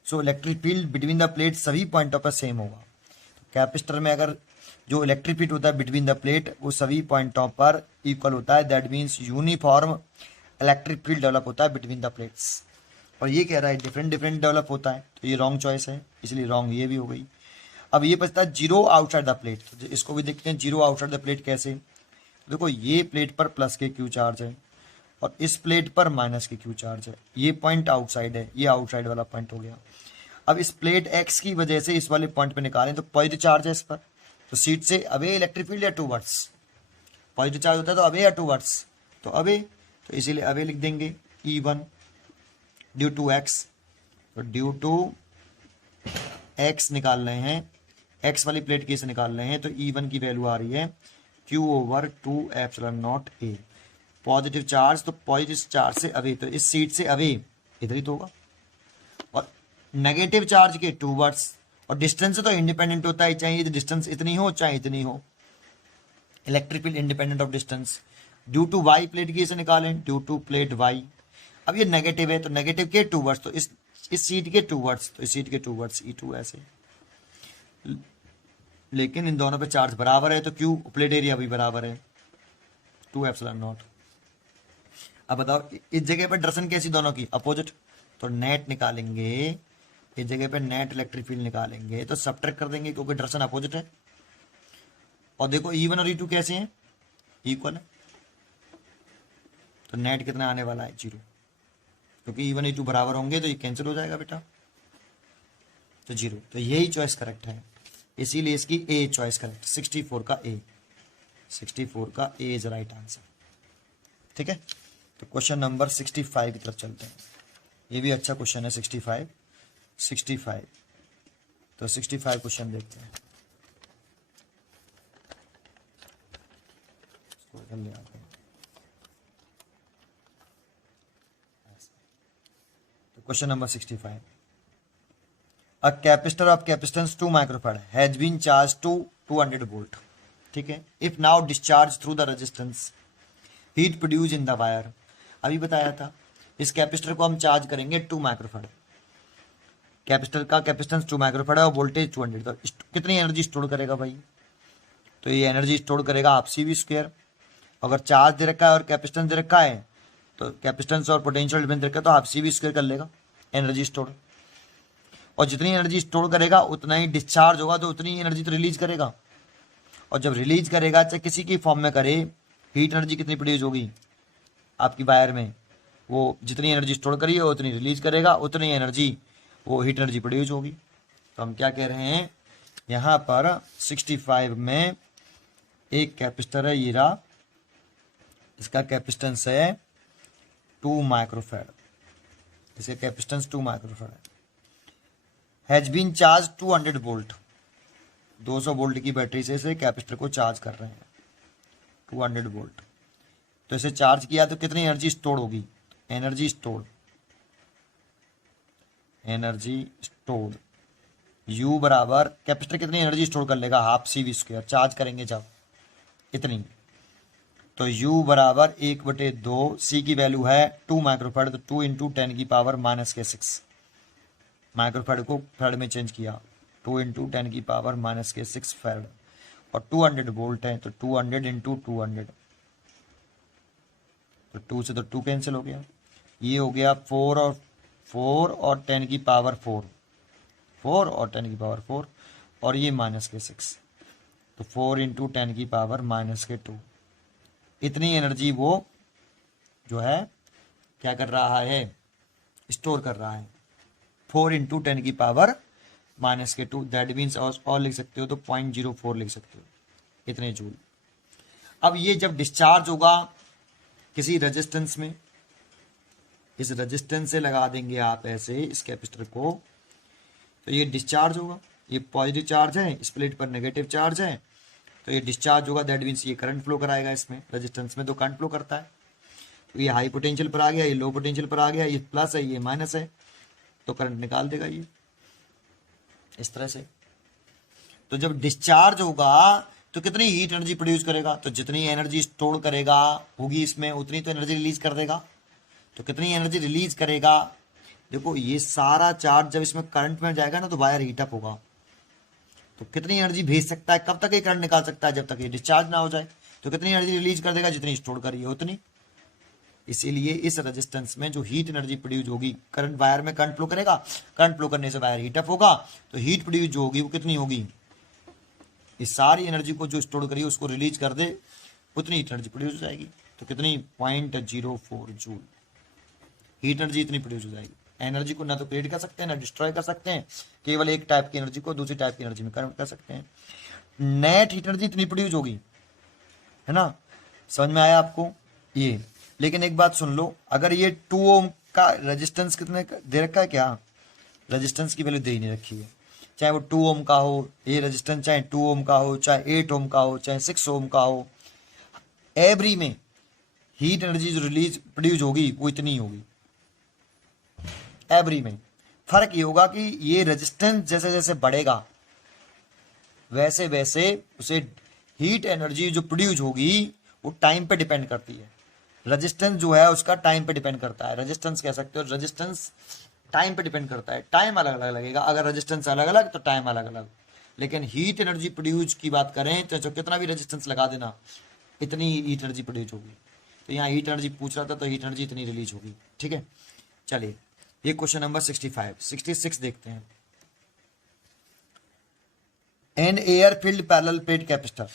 So electric field between the plate सभी पॉइंटों पर सेम होगा। कैपेसिटर में अगर जो इलेक्ट्रिक फील्ड होता है बिटवीन द प्लेट वो सभी पॉइंटों पर इक्वल होता है, that means uniform electric field develop होता है बिटवीन द प्लेट्स। और ये कह रहा है डिफरेंट डिफरेंट डेवलप होता है, तो ये रॉन्ग चॉइस है, इसलिए रॉन्ग ये भी हो गई। अब ये बचता है जीरो आउटसाइड द प्लेट, तो इसको भी देखते हैं जीरो आउटसाइड द प्लेट कैसे। तो देखो ये प्लेट पर प्लस के क्यू चार्ज है और इस प्लेट पर माइनस के क्यू चार्ज है, ये पॉइंट आउटसाइड है, ये आउटसाइड वाला पॉइंट हो गया। अब इस प्लेट एक्स की वजह से इस वाले पॉइंट पे निकालें तो पॉजिटिव चार्ज है इस पर, तो सीट से अवे इलेक्ट्रिक फील्ड या टूवर्ड्स, पॉजिटिव चार्ज होता है तो अवे या टूवर्ड्स, तो अवे, तो इसीलिए अवे लिख देंगे E1 ड्यू टू एक्स, तो ड्यू टू एक्स निकाल रहे हैं, एक्स वाली प्लेट की से निकाल रहे हैं, तो E1 की वैल्यू आ रही है Q over 2 epsilon not a. Positive charge तो पॉजिटिव चार्ज से अवे, तो इस सीट से अवे इधर ही तो होगा, और नेगेटिव चार्ज के टूवर्ड्स, और डिस्टेंस तो इंडिपेंडेंट होता है, चाहे डिस्टेंस इतनी हो चाहे इतनी हो, electric field independent of distance. Due to Y plate की से निकालें, ड्यू टू प्लेट वाई, अब ये नेगेटिव है तो नेगेटिव के टूवर्ड्स, तो इस सीट के टूवर्ड्स, तो इस सीट के टूवर्ड्स E2 ऐसे, लेकिन इन दोनों पे चार्ज बराबर है तो क्यू प्लेट एरिया भी बराबर है 2 एप्सिलॉन नॉट। अब बताओ इस जगह पर डायरेक्शन कैसी दोनों की? अपोजिट, तो नेट निकालेंगे, इस जगह पे नेट इलेक्ट्रिक फील्ड निकालेंगे तो सब्ट्रैक्ट कर देंगे क्योंकि डायरेक्शन अपोजिट है। और देखो E1 और E2 कैसे हैं? इक्वल है, तो नेट कितना आने वाला है? 0, क्योंकि E1 E2 बराबर होंगे तो ये कैंसिल हो जाएगा बेटा, तो 0, तो यही चॉइस करेक्ट है, इसीलिए इसकी ए चॉइस करेक्ट, 64 का ए, 64 का ए इज राइट आंसर। ठीक है, तो क्वेश्चन नंबर 65 की तरफ चलते हैं, ये भी अच्छा क्वेश्चन है 65। तो 65 क्वेश्चन देखते हैं, तो question number 65, A capacitor of capacitance 2 microfarad has been charged to 200 volt. ठीक है, if now discharged through the resistance, heat produced in the wire, अभी बताया था इस कैपेसिटर को हम चार्ज करेंगे 2 माइक्रोफैराड, कैपेसिटर का कैपेसिटेंस 2 माइक्रोफैराड और वोल्टेज 200, तो कितनी एनर्जी स्टोर करेगा भाई? तो ये एनर्जी स्टोर करेगा हाफ CV स्क्वायर, अगर चार्ज दे रखा है और कैपेसिटेंस दे रखा है तो कैपेसिटेंस और पोटेंशियल डिफरेंस दे रखा है तो हाफ CV स्क्वायर कर लेगा एनर्जी स्टोर, और जितनी एनर्जी स्टोर करेगा उतना ही डिस्चार्ज होगा, तो उतनी एनर्जी तो रिलीज करेगा, और जब रिलीज करेगा चाहे किसी की फॉर्म में करे, हीट एनर्जी कितनी प्रोड्यूस होगी आपकी वायर में, वो जितनी एनर्जी स्टोर करी है उतनी रिलीज करेगा, उतनी एनर्जी वो हीट एनर्जी प्रोड्यूस होगी। तो हम क्या कह रहे हैं यहाँ पर 65 में एक कैपेसिटर है, ये रहा, इसका कैपेसिटेंस है 2 माइक्रोफैराड, इसका कैपेसिटेंस 2 माइक्रोफैराड है। Has been charge 200 volt, 200 volt की बैटरी से इसे कैपेसिटर को चार्ज कर रहे हैं 200 वोल्ट। तो इसे चार्ज किया तो कितनी एनर्जी स्टोर होगी, एनर्जी स्टोर्ड U बराबर कैपेसिटर कितनी एनर्जी स्टोर कर लेगा, हाफ CV², चार्ज करेंगे जब इतनी, तो U बराबर 1/2, C की वैल्यू है 2 माइक्रोफैराड, तो 2 × 10⁻⁻6 माइक्रोफैराड को फैराड में चेंज किया, 2 × 10⁻⁻6 फैराड, और 200 वोल्ट है तो 200 × 200, तो 2 से तो 2 कैंसिल हो गया, ये हो गया 4 और 10⁻4, 4 और 10⁻4, और ये -6, तो 4 × 10⁻⁻2, इतनी एनर्जी वो जो है क्या कर रहा है, स्टोर कर रहा है, 4 × 10⁻⁻2, दैट मीन्स, और लिख सकते हो तो 0.04 लिख सकते हो, इतने जूल। अब ये जब डिस्चार्ज होगा किसी रेजिस्टेंस में, इस रेजिस्टेंस से लगा देंगे आप ऐसे इस कैपेसिटर को, तो ये डिस्चार्ज होगा, ये पॉजिटिव चार्ज है, इस प्लेट पर नेगेटिव चार्ज है, तो ये डिस्चार्ज होगा, दैट मीन्स ये करंट फ्लो कराएगा, इसमें रेजिस्टेंस में तो करंट फ्लो करता है, तो ये हाई पोटेंशियल पर आ गया, ये लो पोटेंशियल पर आ गया, ये प्लस है ये माइनस है, तो करंट निकाल देगा ये इस तरह से। तो जब डिस्चार्ज होगा तो कितनी हीट एनर्जी प्रोड्यूस करेगा, तो जितनी एनर्जी स्टोर करेगा होगी इसमें उतनी तो एनर्जी रिलीज कर देगा, तो कितनी एनर्जी रिलीज करेगा, देखो ये सारा चार्ज जब इसमें करंट में जाएगा ना तो वायर हीट अप होगा, तो कितनी एनर्जी भेज सकता है, कब तक ये करंट निकाल सकता है, जब तक ये डिस्चार्ज ना हो जाए, तो कितनी एनर्जी रिलीज कर देगा, जितनी स्टोर करी है उतनी। इसीलिए इस रेजिस्टेंस में जो हीट एनर्जी प्रोड्यूस होगी, करंट वायर में करंट फ्लो करेगा, करंट फ्लो करने से वायर हीट अप होगा, तो हीट प्रोड्यूस जो होगी वो कितनी होगी, इस सारी एनर्जी को जो स्टोर करी उसको रिलीज कर दे, उतनी एनर्जी प्रोड्यूस हो जाएगी, तो कितनी 0.04 जूल हीट एनर्जी इतनी प्रोड्यूस हो जाएगी। एनर्जी को ना तो क्रिएट कर सकते हैं ना डिस्ट्रॉय कर सकते हैं, केवल एक टाइप की एनर्जी को दूसरी टाइप की एनर्जी में कन्वर्ट कर सकते हैं। नेट हीट एनर्जी इतनी प्रोड्यूस होगी, है ना, समझ में आया आपको ये। लेकिन एक बात सुन लो, अगर ये 2 ओम का रेजिस्टेंस कितने दे रखा है, क्या रेजिस्टेंस की वैल्यू दे ही नहीं रखी है, चाहे वो 2 ओम का हो ये रेजिस्टेंस, चाहे 2 ओम का हो, चाहे 8 ओम का हो, चाहे 6 ओम का हो, एवरी में हीट एनर्जी जो रिलीज प्रोड्यूस होगी वो इतनी होगी, एवरी में। फर्क ये होगा कि ये रेजिस्टेंस जैसे जैसे बढ़ेगा वैसे वैसे उसे हीट एनर्जी जो प्रोड्यूस होगी वो टाइम पे डिपेंड करती है, रेजिस्टेंस जो है उसका टाइम पे डिपेंड करता है, रेजिस्टेंस कह सकते हो, रेजिस्टेंस टाइम पे डिपेंड करता है, टाइम अलग अलग लगेगा, अगर रेजिस्टेंस अलग अलग तो टाइम अलग अलग, लेकिन हीट एनर्जी प्रोड्यूस की बात करें तो कितना भी रेजिस्टेंस लगा देना इतनी हीट एनर्जी प्रोड्यूस होगी। तो यहाँ हीट एनर्जी पूछ रहा था तो हीट एनर्जी इतनी रिलीज होगी, ठीक है। चलिए ये क्वेश्चन नंबर 66 देखते हैं। An air filled parallel plate capacitor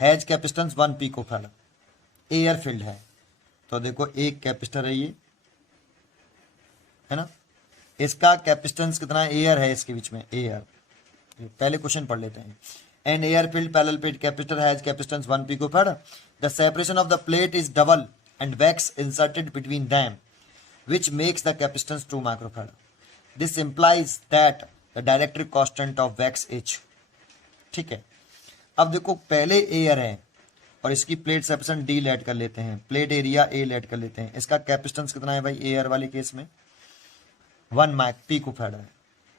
has capacitance 1 picofarad, air filled है, तो देखो एक कैपेसिटर है ये, है ना, इसका कैपेसिटेंस कितना एयर है, इसके बीच में एयर, पहले क्वेश्चन पढ़ लेते हैं। An air filled parallel plate capacitor has capacitance 1 picofarad, the separation of the plate is double and wax inserted between them which makes the capacitance 2 microfarad. This implies that the dielectric constant of wax H, ठीक है। अब देखो पहले air है और इसकी plate separation D late कर लेते हैं, प्लेट एरिया A लेट कर लेते हैं, इसका कैपेसिटेंस कितना है भाई एयर वाले केस में 1 पिकोफैराड है,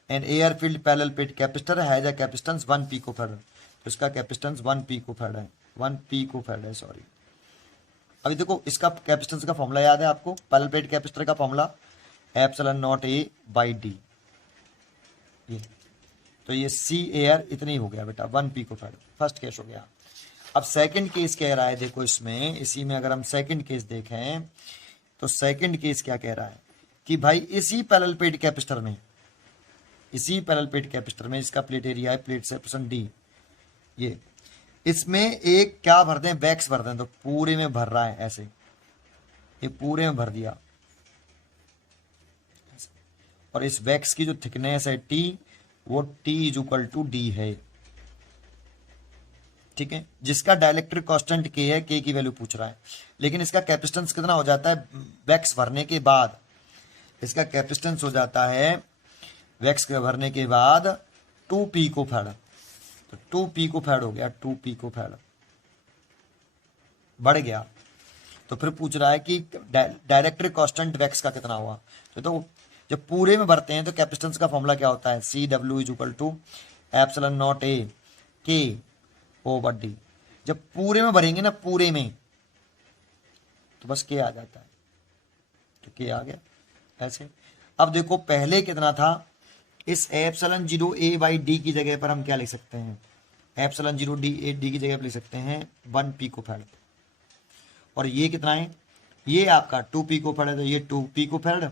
and air field parallel plate capacitor has a capacitance 1 picofarad, तो इसका कैपेसिटेंस 1 पिकोफैराड है, 1 पिकोफैराड है, सॉरी। अभी देखो इसका कैपेसिटेंस का फॉर्मूला याद है आपको, पैरेलल प्लेट कैपेसिटर का फॉर्मूला ε0A/d, ये तो ये C एयर इतनी हो गया बेटा 1 पिकोफैराड, फर्स्ट केस हो गया। अब सेकंड केस कह रहा है, देखो इसमें इसी में अगर हम सेकंड केस देखें तो सेकंड केस क्या कह रहा है कि भाई इसी पैरेलल प्लेट कैपेसिटर में, इसी पैरेलल प्लेट कैपेसिटर में इसका प्लेट एरिया है, प्लेट सेपरेशन D, ये इसमें एक क्या भर दें, वैक्स भर दें, तो पूरे में भर रहा है ऐसे, ये पूरे में भर दिया। और इस वैक्स की जो थिकनेस है टी, वो T is equal to D है। ठीक है, जिसका डाइलेक्ट्रिक कांस्टेंट के है, के की वैल्यू पूछ रहा है। लेकिन इसका कैपेसिटेंस कितना हो जाता है वैक्स भरने के बाद, इसका कैपेसिटेंस हो जाता है वैक्स भरने के बाद 2 पिकोफैराड। तो 2 पिकोफैराड हो गया, 2 पिकोफैराड बढ़ गया। तो फिर पूछ रहा है कि डाइलेक्ट्रिक कांस्टेंट वैक्स का कितना हुआ। तो जब पूरे में भरते हैं तो कैपेसिटेंस का फॉर्मूला क्या होता है, C W is equal to epsilon not A K over D. जब पूरे में भरेंगे ना, पूरे में, तो बस के आ जाता है, तो के आ गया ऐसे। अब देखो पहले कितना था, इस एप्सिलॉन 0 ए बाई डी की जगह पर हम क्या लिख सकते हैं, एप्सिलॉन 0 डी ए डी की जगह पर लिख सकते हैं 1 पिकोफैराड। और ये कितना है, ये आपका 2 पिकोफैराड है, तो ये 2 पिकोफैराड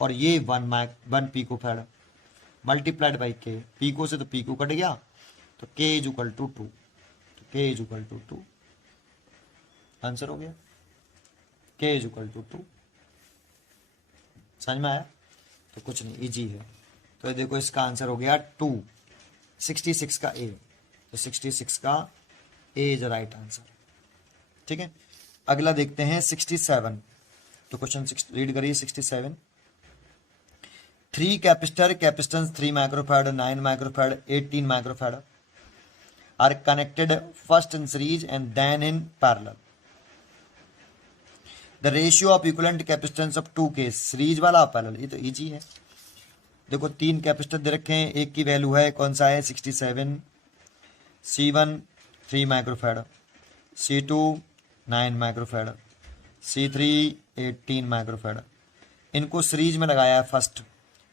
और ये 1 पिकोफैराड मल्टीप्लाइड बाई के। पिको से तो पिको कट गया, तो के इज इक्वल टू 2, तो के इज इक्वल टू 2 आंसर हो गया, के इज इक्वल टू 2। समझ में आया, तो कुछ नहीं, इजी है। तो ये देखो इसका आंसर हो गया 2, 66 का ए, तो 66 का ए इज राइट आंसर। ठीक है, अगला देखते हैं 67। तो क्वेश्चन रीड करिए 67। 3 capacitor, capacitance 3 microfarad, 9 microfarad, 18 microfarad are connected first in series and then in parallel. The ratio of equivalent capacitance of 2K, series वाला पैरेलल, ये तो इजी है। देखो 3 कैपेसिटर दे रखे हैं, एक की वैल्यू है कौन सा है 67, C1 3 microfarad, C2 9 microfarad, C3 18 microfarad. इनको सीरीज में लगाया है फर्स्ट,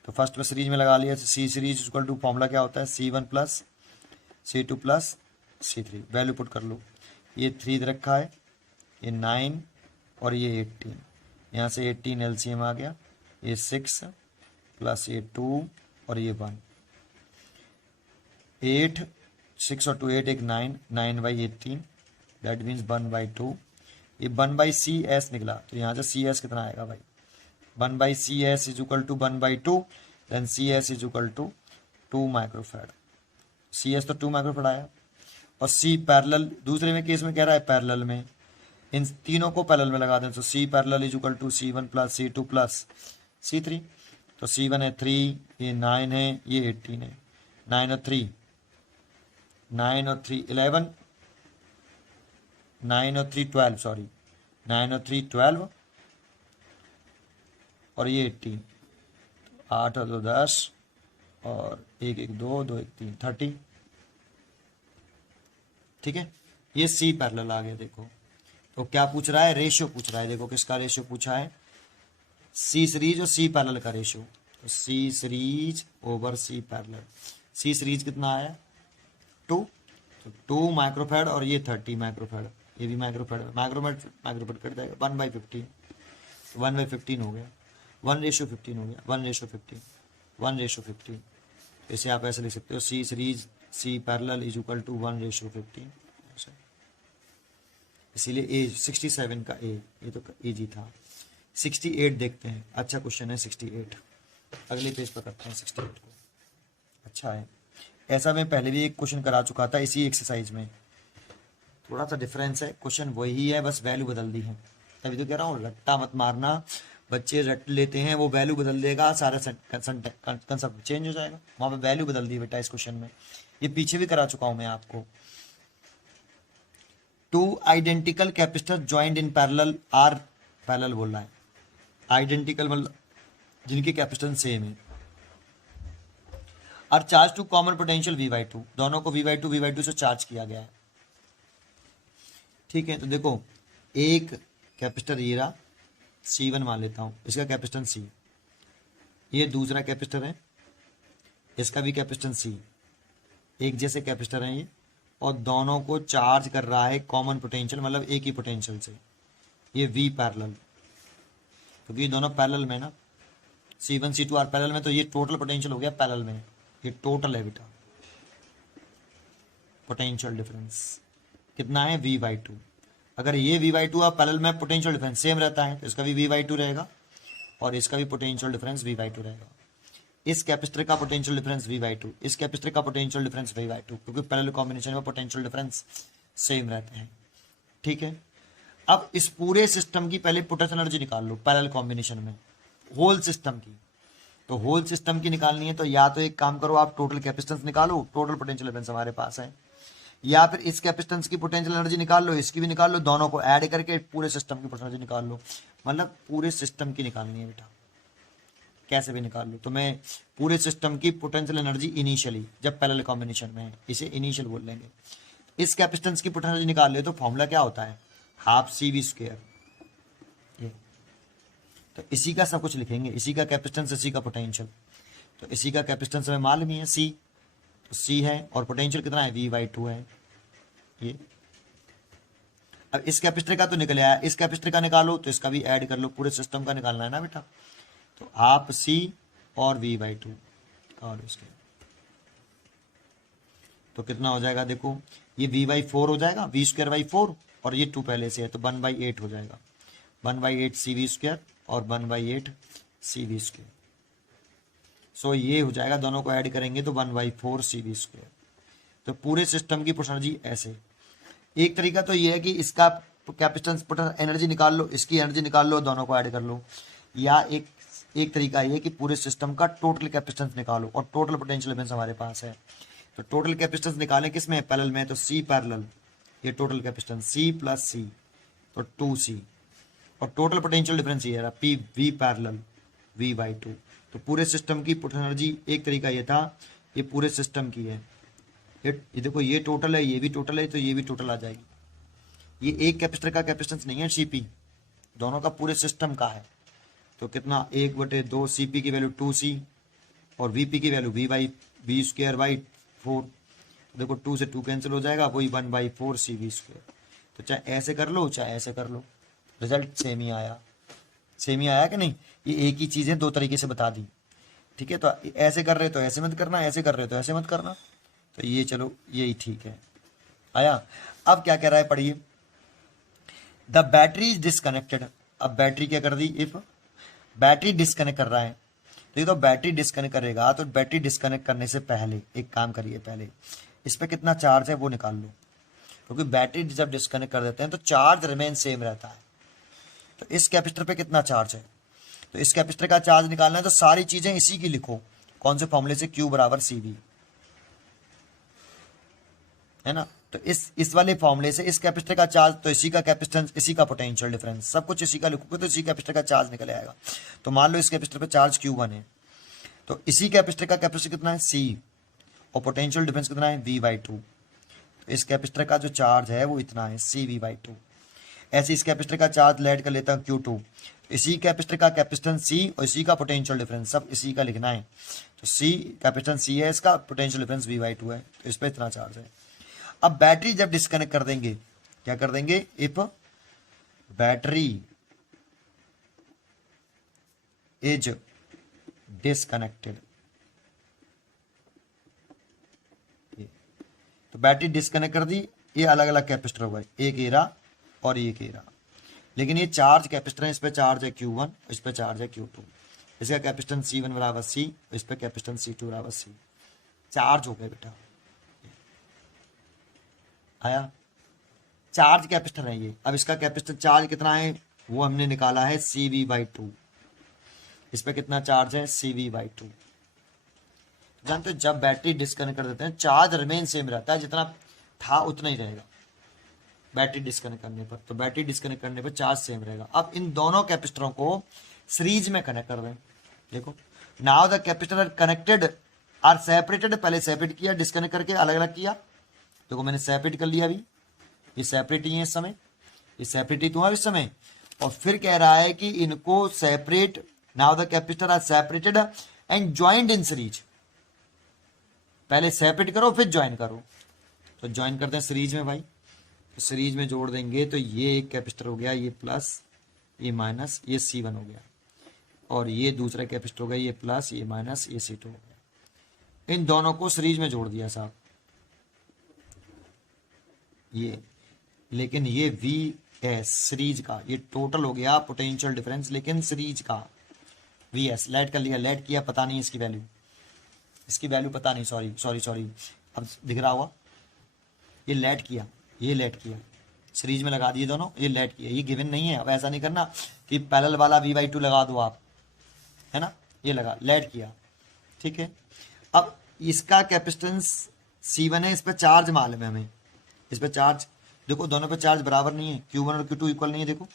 तो फर्स्ट में सीरीज में लगा लिया। सी सीरीज इक्वल टू फॉर्मूला क्या होता है, C1 plus C2 plus C3, value put कर लो। ये 3 दे रखा है, ये 9 और ये 18, यहाँ से 18 LCM आ गया, ये 6 प्लस ये 2 और ये 1, 8 6 और 2 8 एक 9, 9 बाई 18 दैट मीन्स 1/2। ये 1/CS निकला, तो यहाँ से CS कितना आएगा भाई, 1/CS is equal to 1/2, then CS is equal to 2 microfarad. CS तो 2 माइक्रोफैराड आया। और C पैरेलल, दूसरे में केस में कह रहा है पैरेलल में, इन तीनों को पैरेलल में लगा दें, तो C parallel is equal to C1 plus C2 plus C3। तो C1 है 3, ये 9 है, ये 18 है, 9 और 3 11, 9 और 3 12, सॉरी 9 और 3 12 और ये 18, 8 और 2 10 और 1 1 2 2 1 3 30। ठीक है, ये C पैरेलल आ गया। देखो तो क्या पूछ रहा है, रेशियो पूछ रहा है। देखो किसका रेशियो पूछा है, C सीरीज और C पैरेलल का रेशियो। तो C series over C parallel, C series कितना आया 2, तो 2 माइक्रोफैराड और ये 30 माइक्रोफैराड, ये भी माइक्रोफैराड, माइक्रोफैराड कट जाएगा, 1/15, 1/15 हो गया, 1:15 हो गया, 1:15, 1:15। इसे आप ऐसे लिख सकते हो, C series C parallel is equal to 1:15। इसीलिए ए 67 का ए, ये तो इजी था। 68 देखते हैं, अच्छा क्वेश्चन है 68, अगले पेज पर करते हैं 68 को। अच्छा है, ऐसा मैं पहले भी एक क्वेश्चन करा चुका था इसी एक्सरसाइज में, थोड़ा सा डिफरेंस है, क्वेश्चन वही है, बस वैल्यू बदल दी है। तभी तो कह रहा हूँ रट्टा मत मारना, बच्चे रट लेते हैं, वो वैल्यू बदल देगा, सारा कंसेप्ट चेंज हो जाएगा। वहाँ पे वैल्यू बदल दी बेटा इस क्वेश्चन में, ये पीछे भी करा चुका हूँ मैं आपको। 2 identical capacitor joint in parallel are, parallel बोल रहा है, आइडेंटिकल मतलब जिनकी कैपेसिटेंस सेम है, और charge two common potential V/2, दोनों को V/2 से चार्ज किया गया है। ठीक है, तो देखो एक कैपेसिटर ये रहा, C1 मान लेता हूँ, इसका कैपेसिटेंस C, ये दूसरा कैपेसिटर है, इसका भी कैपेसिटेंस C, एक जैसे कैपेसिटर हैं ये, और दोनों को चार्ज कर रहा है कॉमन पोटेंशियल, मतलब एक ही पोटेंशियल से, ये V पैरेलल, क्योंकि ये दोनों पैरेलल में ना, C1 C2 आर पैरेलल में, तो ये टोटल पोटेंशियल हो गया पैरेलल में, ये टोटल है बेटा, पोटेंशियल डिफरेंस कितना है V/2। अगर ये V/2 और पैरेलल में पोटेंशियल डिफरेंस सेम रहता है तो इसका भी V/2 रहेगा और इसका भी पोटेंशियल डिफरेंस V/2 रहेगा। इस कैपेसिटर का पोटेंशियल डिफरेंस V/2, इस कैपेसिटर का पोटेंशियल डिफरेंस V/2, क्योंकि पैरेलल कॉम्बिनेशन में पोटेंशियल डिफरेंस सेम रहते हैं। ठीक है, अब इस पूरे सिस्टम की पहले पोटेंशियल एनर्जी निकाल लो पैरेलल कॉम्बिनेशन में, होल सिस्टम की। तो होल सिस्टम की निकालनी है तो या तो एक काम करो, आप टोटल कैपेसिटेंस निकालो, टोटल पोटेंशियल डिफरेंस हमारे पास है, या फिर इस कैपेसिटेंस की पोटेंशियल एनर्जी निकाल लो, इसकी भी निकाल लो, दोनों को ऐड करके पूरे सिस्टम की पोटेंशियल एनर्जी निकाल लो। मतलब पूरे सिस्टम की निकालनी है बेटा, कैसे भी निकाल लो। तो मैं पूरे सिस्टम की पोटेंशियल एनर्जी इनिशियली जब पैरेलल कॉम्बिनेशन में है इसे इनिशियल बोल लेंगे। इस कैपेसिटेंस की पोटेंशियल एनर्जी निकाल ले तो फॉर्मूला क्या होता है, हाफ CV²। ये तो इसी का सब कुछ लिखेंगे, इसी का कैपेसिटेंस, इसी का पोटेंशियल। तो इसी का कैपेसिटेंस हमें मालूम ही है C, तो C है और पोटेंशियल कितना है V/2 है। ये अब इस कैपेसिटर का तो निकल आया, इस कैपेसिटर का निकालो तो इसका भी ऐड कर लो, पूरे सिस्टम का निकालना है ना बेटा। तो हाफ C और V/2 और इसके तो कितना हो जाएगा, देखो ये V/4 हो जाएगा, V²/4 और ये 2 पहले से है तो 1/8 हो जाएगा, 1/8 CV² और 1/8 CV²। सो ये हो जाएगा, दोनों को ऐड करेंगे तो 1/4 CV²। तो पूरे सिस्टम की पोटेंशियल एनर्जी ऐसे। एक तरीका तो ये है कि इसका कैपेसिटेंस एनर्जी निकाल लो, इसकी एनर्जी निकाल लो, दोनों को ऐड कर लो। या एक तरीका ये कि पूरे सिस्टम का टोटल कैपेसिटेंस निकालो और टोटल पोटेंशियल डिफरेंस हमारे पास है। तो टोटल कैपेसिटेंस निकालें किस में, पैरेलल में, तो C पैरेलल, ये टोटल कैपेसिटेंस C + C तो 2C और टोटल पोटेंशियल डिफरेंस ये रहा P V पैरेलल V/2। तो पूरे सिस्टम की पोटेंशियल एनर्जी एक तरीका ये था, ये पूरे सिस्टम की है। ये देखो ये टोटल है, ये भी टोटल है, तो ये भी टोटल आ जाएगी। ये एक कैपेसिटर का कैपेसिटेंस नहीं है CP, दोनों का पूरे सिस्टम का है। तो कितना 1/2 CP की वैल्यू 2C और VP की वैल्यू V²/4। देखो 2 से 2 कैंसिल हो जाएगा, वही 1/4 CV²। तो चाहे ऐसे कर लो चाहे ऐसे कर लो, रिजल्ट सेम ही आया। सेम ही आया कि नहीं, ये एक ही चीज़ें दो तरीके से बता दी। ठीक है, तो ऐसे कर रहे तो ऐसे मत करना, ऐसे कर रहे तो ऐसे मत करना। तो ये चलो यही ठीक है, आया। अब क्या कह रहा है पढ़िए, द बैटरी इज डिस्कनेक्टेड। अब बैटरी क्या कर दी, इफ बैटरी डिस्कनेक्ट कर रहा है तो ये तो बैटरी डिस्कनेक्ट करेगा, तो बैटरी डिस्कनेक्ट करने से पहले एक काम करिए, पहले इस पर कितना चार्ज है वो निकाल लो, क्योंकि बैटरी जब डिस्कनेक्ट कर देते हैं तो चार्ज रिमेन सेम रहता है। तो इस कैपेसिटर पे कितना चार्ज है, तो इस कैपेसिटर का चार्ज निकालना है तो सारी चीजें इसी की लिखो, कौन से फॉर्मूले से, Q = CV, है ना। तो इस वाले फॉर्मूले से इस कैपेसिटर का चार्ज, तो इसी का कैपेसिटेंस, इसी का पोटेंशियल डिफरेंस, सब कुछ इसी का लिखोगे तो इसी कैपेसिटर का चार्ज निकल आएगा। तो मान लो इस कैपेसिटर पे चार्ज Q1 है, तो इसी कैपेसिटर का कैपेसिटी कितना है C और पोटेंशियल डिफरेंस कितना है V/2। तो इस कैपेसिटर का जो चार्ज है वो इतना है CV/2। ऐसे इस कैपेसिटर का चार्ज लेट कर लेता हूँ Q2, इसी कैपेसिटर का कैपेसिटेंस C और इसी का पोटेंशियल डिफरेंस सब इसी का लिखना है। तो C कैपेसिटेंस C है, इसका पोटेंशियल डिफरेंस V/2 है, तो इस पर इतना चार्ज है। अब बैटरी जब डिस्कनेक्ट कर देंगे, क्या कर देंगे, इफ बैटरी इज डिस्कनेक्टेड, तो बैटरी डिस्कनेक्ट कर दी, ये अलग अलग कैपेसिटर हो गए, एक एरा और एक एरा, लेकिन ये चार्ज कैपेसिटर है, इस पे चार्ज है Q1, इस पे चार्ज है Q2, इसका कैपेसिटेंस C1 = C, इस पे कैपेसिटेंस C2 = C, चार्ज हो गए बेटा, आया। चार्ज कैपेसिटर है ये। अब इसका कैपेसिटर चार्ज कितना है वो हमने निकाला है CV/2, इस पे कितना चार्ज है CV/2। जानते हो जब बैटरी डिस्कनेक्ट कर देते हैं चार्ज रिमेन सेम रहता है, जितना था उतना ही रहेगा बैटरी डिस्कनेक्ट करने पर। तो बैटरी डिस्कनेक्ट करने पर चार्ज सेम रहेगा। अब इन दोनों कैपेसिटरों को सीरीज में कनेक्ट कर दें, देखो now the capacitor connected are separated, पहले सेपरेट किया, डिस्कनेक्ट करके अलग अलग किया, देखो मैंने सेपरेट कर लिया, अभी ये सेपरेट ही है इस समय, ये सेपरेट ही तो है इस समय। और फिर कह रहा है कि इनको separate, now the capacitor are separated and joined in series, पहले सेपरेट करो फिर ज्वाइन करो। तो ज्वाइन करते हैं सीरीज में भाई, तो सीरीज में जोड़ देंगे तो ये एक कैपेसिटर हो गया, ये प्लस ये माइनस, ये C1 हो गया, और ये दूसरा कैपेसिटर हो गया, ये प्लस ये माइनस ये C2 हो गया। इन दोनों को सीरीज में जोड़ दिया साहब, ये, लेकिन ये वी एस सीरीज का, ये टोटल हो गया पोटेंशियल डिफरेंस, लेकिन सीरीज का वी एस लेट कर लिया, लेट किया, पता नहीं इसकी वैल्यू, इसकी वैल्यू पता नहीं, सॉरी सॉरी सॉरी, अब दिख रहा होगा, ये लेट किया, ये लेट किया, सीरीज में लगा दिए दोनों, ये लेट किया, ये गिवन नहीं है। अब ऐसा नहीं करना कि पैरेलल वाला v/2 लगा दो आप, है ना, ये लगा, लेट किया, ठीक है। अब इसका कैपेसिटेंस C1 है, इस पर चार्ज मालूम है हमें, इस पर चार्ज देखो, दोनों पे चार्ज बराबर नहीं है, Q1 और Q2 इक्वल नहीं है, देखो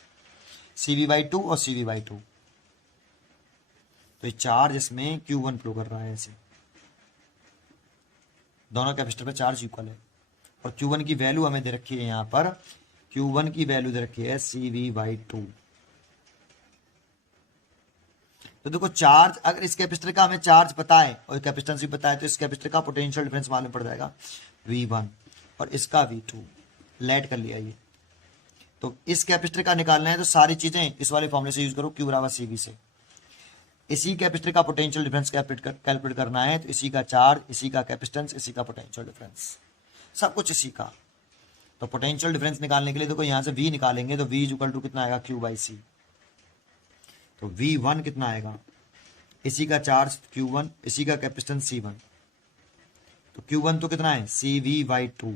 CV/2 और CV/2, तो ये चार्ज इसमें Q1 फ्लो कर रहा है ऐसे, दोनों कैपेसिटर पे चार्ज इक्वल है, और Q1 की वैल्यू हमें दे रखी है यहाँ पर, Q1 की वैल्यू दे रखी है CV/2। तो देखो चार्ज, अगर इस कैपेसिटर का हमें चार्ज पता है और कैपेसिटेंस भी पता है, तो इस कैपेसिटर का पोटेंशियल डिफरेंस मालूम पड़ जाएगा V1 और इसका V2, लेट कर लिया ये। तो इस कैपेसिटर का निकालना है तो सारी चीजें इस वाले फॉर्मूले से यूज करो, Q बराबर CV से। इसी कैपेसिटर का पोटेंशियल डिफरेंस कैलकुलेट करना है, तो इसी का चार्ज, इसी का कैपेसिटेंस, इसी का पोटेंशियल डिफरेंस, सब कुछ इसी का। तो पोटेंशियल डिफरेंस निकालने के लिए देखो यहाँ से V निकालेंगे, तो V इक्वल टू कितना आएगा, Q/C। तो V1 कितना आएगा, इसी का चार्ज Q1, इसी का कैपेसिटेंस C1, तो Q1 तो कितना है CV/2,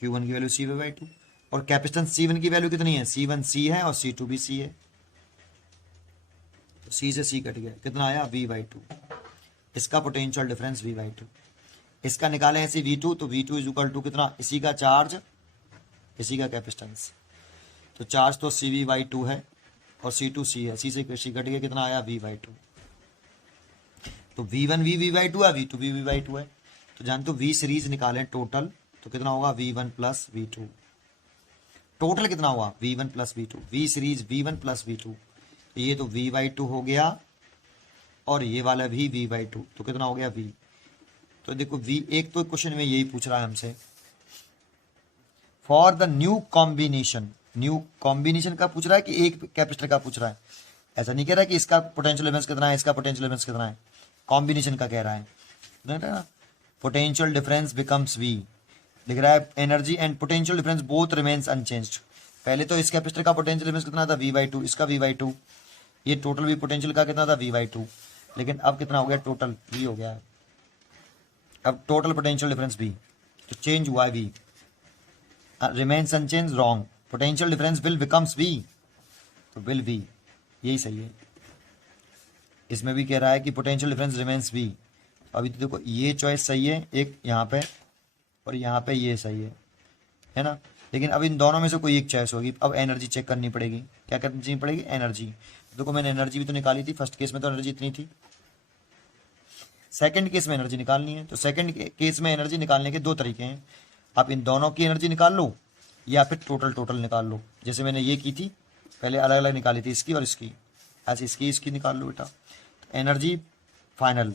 Q1 की वैल्यू CV/2, और कैपेसिटेंस C1 की वैल्यू कितनी है, C1 C है और C2 भी C है, तो C से C कट गया, कितना आया V/2, इसका पोटेंशियल डिफरेंस V/2। इसका निकालें ऐसे V2, तो V2 इज इक्वल टू कितना, इसी का चार्ज, इसी का कैपेसिटेंस, तो चार्ज तो CV/2 है और C2 C है, C से C कट गया, कितना आया V/2। तो V1 V/2 है, V2 V/2 है, तो जान तो V सीरीज निकालें टोटल, तो कितना होगा V1 प्लस V2, टोटल कितना हुआ V1 plus V2, V series V1 plus V2, तो ये तो V/2 हो गया और ये वाला भी V/2, तो कितना हो गया V। तो देखो V, एक तो क्वेश्चन में यही पूछ रहा है हमसे, for the new combination, new combination का पूछ रहा है कि एक कैपेसिटर का पूछ रहा है, ऐसा नहीं कह रहा है कि इसका पोटेंशियल डिफरेंस कितना है, इसका पोटेंशियल डिफरेंस कितना है, कॉम्बिनेशन का कह रहा है। पोटेंशियल डिफरेंस बिकम्स V, लिख रहा है energy and potential difference both remains unchanged. पहले तो इस कैपेसिटर का पोटेंशियल डिफरेंस कितना था V/2, इसका V/2, ये टोटल भी पोटेंशियल का कितना था V/2, लेकिन अब कितना हो गया, टोटल V हो गया है, अब टोटल पोटेंशियल डिफरेंस V, तो चेंज हुआ है V, remains unchange wrong, potential difference will becomes V, तो विल V, यही सही है। इसमें भी कह रहा है कि पोटेंशियल डिफरेंस रिमेन्स V, अभी तो देखो ये चॉइस सही है एक यहाँ पे, और यहाँ पे ये सही है ना, लेकिन अब इन दोनों में से कोई एक चॉइस होगी। अब एनर्जी चेक करनी पड़ेगी, क्या करनी पड़ेगी, एनर्जी। देखो मैंने एनर्जी भी तो निकाली थी, फर्स्ट केस में तो एनर्जी इतनी थी, सेकंड केस में एनर्जी निकालनी है, तो सेकंड केस में एनर्जी निकालने के दो तरीके हैं, आप इन दोनों की एनर्जी निकाल लो या फिर टोटल निकाल लो, जैसे मैंने ये की थी, पहले अलग अलग निकाली थी इसकी और इसकी, ऐसे इसकी निकाल लो बेटा। तो एनर्जी फाइनल,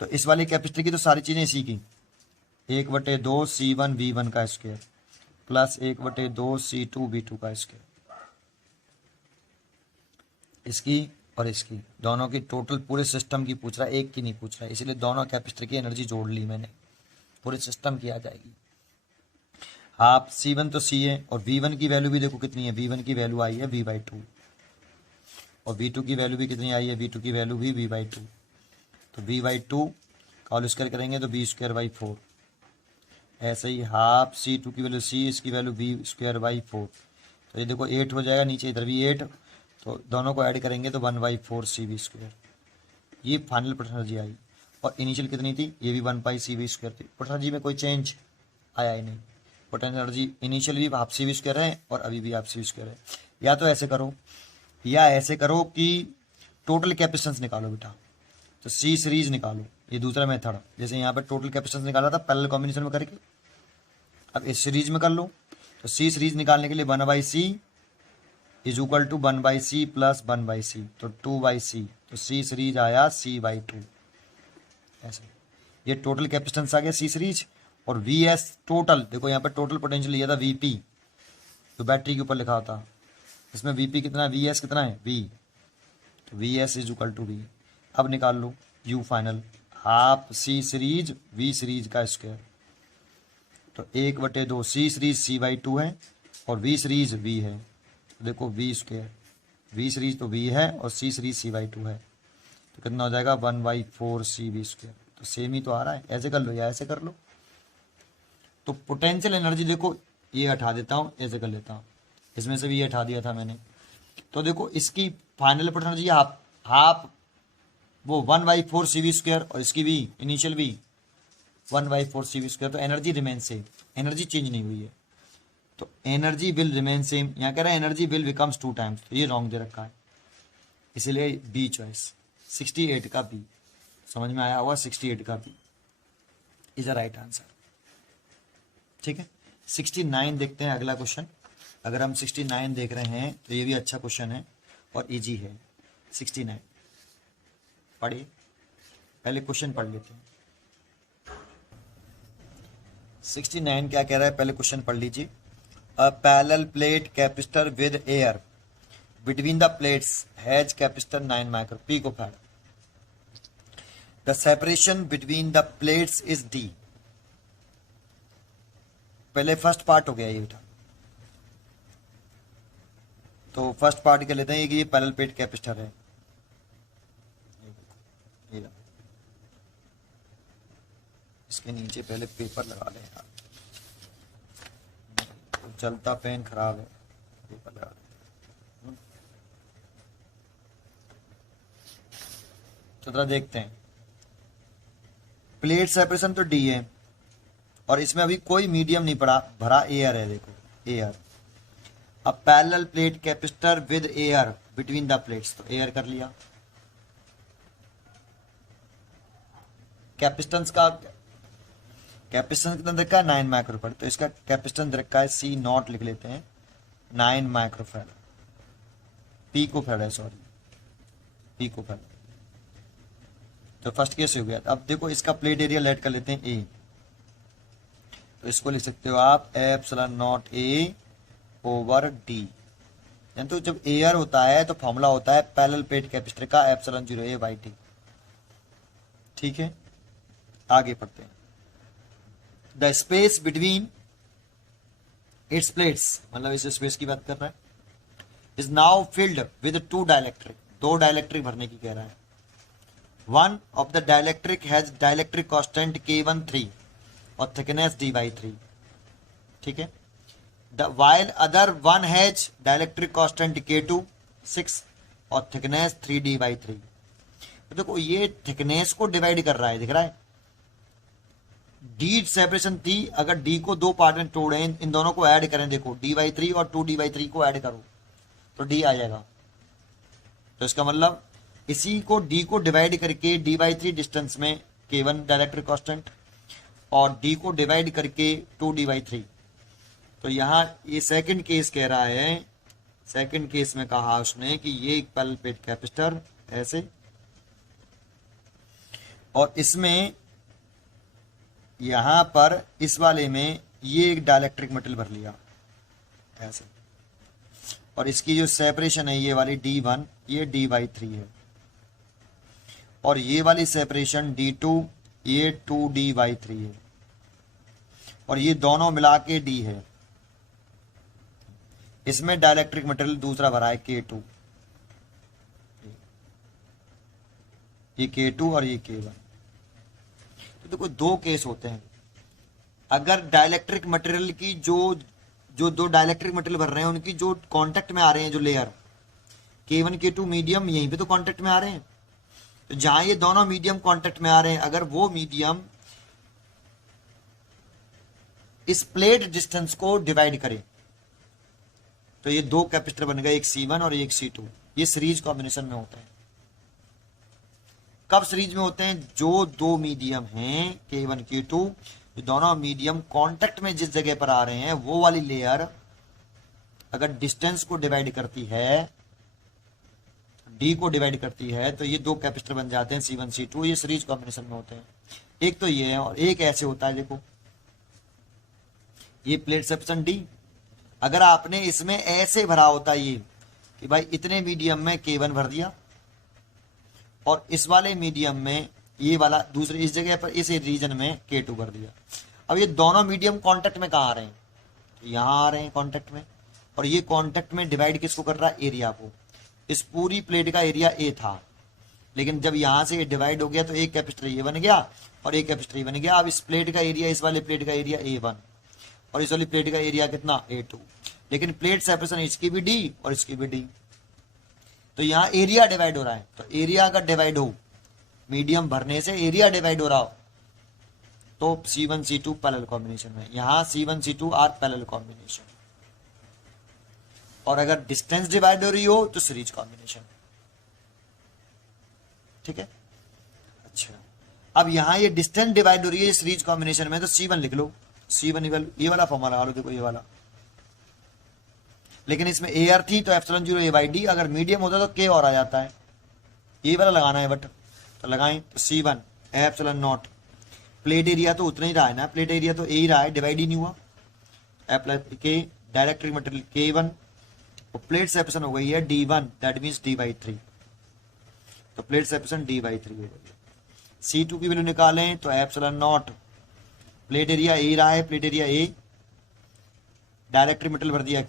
तो इस वाले कैपेसिटर की तो सारी चीज़ें इसी की, 1/2 C1 V1 का स्क्वायर प्लस 1/2 C2 V2 का स्क्वायर, इसकी और इसकी दोनों की टोटल पूरे सिस्टम की पूछ रहा है, एक की नहीं पूछ रहा है, इसलिए दोनों कैपेसिटर की एनर्जी जोड़ ली मैंने, पूरे सिस्टम की आ जाएगी। हाफ C1 तो C है, और V1 की वैल्यू भी देखो कितनी है, V1 की वैल्यू आई है V/2, और V2 की वैल्यू भी कितनी आई है, V2 की वैल्यू भी V/2, तो V/2 का होल स्क्वायर करेंगे तो V²/4, ऐसे ही हाफ C2 की वैल्यू C, इसकी वैल्यू V²/4, तो ये देखो 8 हो जाएगा, नीचे इधर भी 8, तो दोनों को ऐड करेंगे तो 1/4 CV², ये फाइनल पोटेंशियल एनर्जी आई। और इनिशियल कितनी थी, ये भी 1/CV² थी, पोटेंशियल एनर्जी में कोई चेंज आया ही नहीं, पोटेंशियल एनर्जी इनिशियल भी हाफ CV² है और अभी भी हाफ CV² है। या तो ऐसे करो, या ऐसे करो कि टोटल कैपेसिटेंस निकालो बेटा, तो C सीरीज निकालो, ये दूसरा मेथड, जैसे यहाँ पर टोटल कैपेसिटेंस निकाला था पैरेलल कॉम्बिनेशन में करके, अब इस सीरीज में कर लो, तो C सीरीज निकालने के लिए 1/C is equal to 1/C plus 1/C, तो 2/C, तो C सीरीज आया C/2, ऐसे ये टोटल कैपेसिटेंस आ गया C सीरीज। और VS टोटल, देखो यहाँ पर टोटल पोटेंशियल लिया था VP, जो बैटरी के ऊपर लिखा होता, इसमें VP कितना है, VS कितना है V, तो VS is equal to V। अब निकाल लो U final, half C series V series का स्क्वायर, तो 1/2 सी सीरीज c/2 है और वी सीरीज वी है, देखो वी स्क्वायर, वी सीरीज तो वी है और सी सीरीज c/2 है, तो कितना हो जाएगा 1/4 सी वी स्क्वायर। तो सेम ही तो आ रहा है, ऐसे कर लो या ऐसे कर लो। तो पोटेंशियल एनर्जी देखो, ये हटा देता हूँ, ऐसे कर लेता हूँ, इसमें से भी ये हटा दिया था मैंने। तो देखो इसकी final potential energy half half वो 1/4 सी वी स्क्वायर और इसकी भी इनिशियल भी 1/4 सी वी स्क्वायर। तो energy remain same, energy change नहीं हुई है, तो एनर्जी विल रिमेन सेम। यहाँ कह रहा है एनर्जी विल बिकम्स 2 टाइम्स, तो ये रॉन्ग दे रखा है, इसलिए बी चॉइस 68 का बी। समझ में आया होगा, 68 का B is a right answer. ठीक है, 69 देखते हैं अगला क्वेश्चन। अगर हम 69 देख रहे हैं तो ये भी अच्छा क्वेश्चन है और इजी है। 69 पढ़िए, पहले क्वेश्चन पढ़ लेते हैं। 69 क्या कह रहा है, पहले क्वेश्चन पढ़ लीजिए। A parallel plate capacitor with air between the plates has capacitor 9 micro picofarad. The separation between the plates is D. पहले फर्स्ट पार्ट हो गया ये बेटा, तो फर्स्ट पार्ट के लेते हैं कि ये पैरेलल प्लेट कैपेसिटर है, इसके नीचे पहले पेपर लगा लें यार, तो चलता पेन खराब है, पेपर लगा लें। तो जरा देखते हैं, प्लेट सेपरेशन तो डी है और इसमें अभी कोई मीडियम नहीं पड़ा, भरा एयर है, देखो एयर। अब parallel plate capacitor with air between the plates, तो एयर कर लिया। कैपेसिटेंस कितना रखा है 9 माइक्रोफैराड, तो इसका कैपेसिटेंस रखा है C नॉट, लिख लेते हैं 9 माइक्रोफैराड, पिकोफैराड है, सॉरी पिकोफैराड। तो फर्स्ट केस हो गया। अब देखो इसका प्लेट एरिया लेट कर लेते हैं A, तो इसको लिख सकते हो आप epsilon nought A over D। तो जब एयर होता है तो फॉर्मूला होता है पैरेलल प्लेट कैपेसिटर का एप्सिलॉन 0 A/T। ठीक है, आगे पढ़ते हैं। The space between its plates, मतलब इस स्पेस की बात कर रहा है, is now filled with 2 dielectric, 2 dielectric भरने की कह रहा है। One of the dielectric has dielectric constant K1 3 और थिकनेस D/3। ठीक है, the while other one has dielectric constant K2 6 और थिकनेस 3D/3। तो देखो ये थिकनेस को डिवाइड कर रहा है, दिख रहा है, डी सेपरेशन थी। अगर डी को 2 पार्ट में तोड़े, इन दोनों को ऐड करें, देखो D/3 और 2D/3 को ऐड करो तो D आ जाएगा। तो इसका मतलब इसी को D को डिवाइड करके D/3 डिस्टेंस में K1 डाइलेक्ट्रिक कांस्टेंट और D को डिवाइड करके 2D/3। तो यहाँ ये सेकंड केस कह रहा है, सेकंड केस में कहा उसने कि ये एक पैरेलल प्लेट कैपेसिटर ऐसे, और इसमें यहां पर इस वाले में ये एक डाइलेक्ट्रिक मेटल भर लिया ऐसे, और इसकी जो सेपरेशन है ये वाली D1 ये D/3 है, और ये वाली सेपरेशन D2 ये 2D/3 है, और ये दोनों मिला के D है। इसमें डाइलेक्ट्रिक मेटल दूसरा भरा है K2, ये K2 और ये K1। तो देखो 2 केस होते हैं। अगर डाइलेक्ट्रिक मटेरियल की जो 2 डाइलेक्ट्रिक मटेरियल भर रहे हैं उनकी जो कांटेक्ट में आ रहे हैं, जो लेयर K1 K2 मीडियम यहीं पे तो कांटेक्ट में आ रहे हैं, तो जहां ये दोनों मीडियम कांटेक्ट में आ रहे हैं, अगर वो मीडियम इस प्लेट डिस्टेंस को डिवाइड करे तो ये 2 कैपेसिटर बन गए, एक C1 और एक C2। ये सीरीज कॉम्बिनेशन में होता है। कब सीरीज में होते हैं? जो 2 मीडियम हैं K1 K2, दोनों मीडियम कांटेक्ट में जिस जगह पर आ रहे हैं वो वाली लेयर अगर डिस्टेंस को डिवाइड करती है, डी को डिवाइड करती है, तो ये 2 कैपेसिटर बन जाते हैं C1 C2। ये सीरीज कॉम्बिनेशन में होते हैं। एक तो ये है और एक ऐसे होता है, देखो ये प्लेट सेपरेशन डी। अगर आपने इसमें ऐसे भरा होता ये कि भाई इतने मीडियम में K1 भर दिया और इस वाले मीडियम में ये वाला दूसरे इस जगह पर इस रीजन में K2 कर दिया। अब ये दोनों मीडियम कांटेक्ट में कहाँ आ रहे हैं, यहाँ आ रहे हैं कांटेक्ट में, और ये कांटेक्ट में डिवाइड किसको कर रहा है, एरिया को। इस पूरी प्लेट का एरिया A था, लेकिन जब यहाँ से ये डिवाइड हो गया तो एक कैपेसिटर ये बन गया और एक कैपेसिटर बन गया। अब इस प्लेट का एरिया, इस वाले प्लेट का एरिया A1 और इस वाली प्लेट का एरिया कितना, A2, लेकिन प्लेट सेपरेशन इसकी भी D और इसकी भी D, तो यहाँ एरिया डिवाइड हो रहा है। तो एरिया अगर डिवाइड हो, मीडियम भरने से एरिया डिवाइड हो रहा हो, तो C1 C2 पैरेलल कॉम्बिनेशन में, यहाँ C1 C2 are parallel combination, और अगर डिस्टेंस डिवाइड हो रही हो तो सीरीज कॉम्बिनेशन। ठीक है, अच्छा अब यहाँ ये डिस्टेंस डिवाइड हो रही है सीरीज कॉम्बिनेशन में, तो C1 लिख लो, C1 इक्वल ये वाला फॉर्मूला लगा लो, देखो ये वाला, लेकिन इसमें AR थी तो एप्सिलॉन 0 A/D, अगर मीडियम होता तो K और आ जाता है, ये वाला लगाना है, बट तो लगाएं तो C1 epsilon not, plate area तो उतना ही रहा है ना, प्लेट एरिया तो A ही रहा है, डिवाइड ही नहीं हुआ, K डायरेक्ट मटेरियल K1, तो प्लेट सेपरेशन हो गई है D1, दैट मीन्स D/3, तो प्लेट सेपरेशन D/3 हो गई है। C2 की वैल्यू निकालें तो epsilon not, plate area A रहा है, plate area A, direct material भर दिया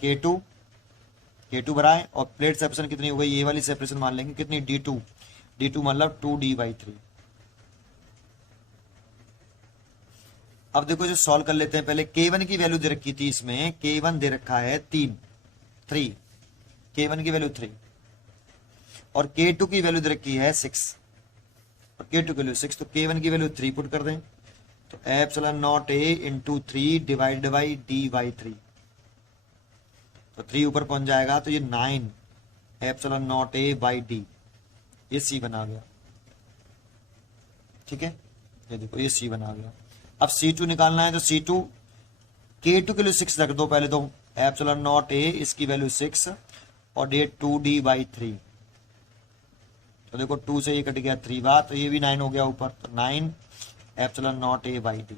K2 भरा है, और प्लेट सेपरेशन कितनी हो गई, ये वाली सेपरेशन मान लेंगे कितनी, D2 मतलब 2D/3। अब देखो जो सॉल्व कर लेते हैं, पहले K1 की वैल्यू दे रखी थी, इसमें K1 दे रखा है 3, K1 की वैल्यू 3, और K2 की वैल्यू दे रखी है 6, और K2 की वैल्यू 6, तो K1 की वैल्यू 3 पुट कर दें, तो epsilon nought A into 3 divide by D/3, तो 3 ऊपर पहुंच जाएगा, तो ये 9 एप्सिलॉन नॉट A/D, ये C बना गया। ठीक है, ये देखो ये C बना गया। अब C2 निकालना है, तो C2 K2 के लिए 6 रख दो पहले, तो एप्सिलॉन नॉट A, इसकी वैल्यू 6 और ये 2D/3, तो देखो 2 से ये कट गया 3 बार, तो ये भी 9 हो गया ऊपर, तो 9 एप्सिलॉन नॉट A/D।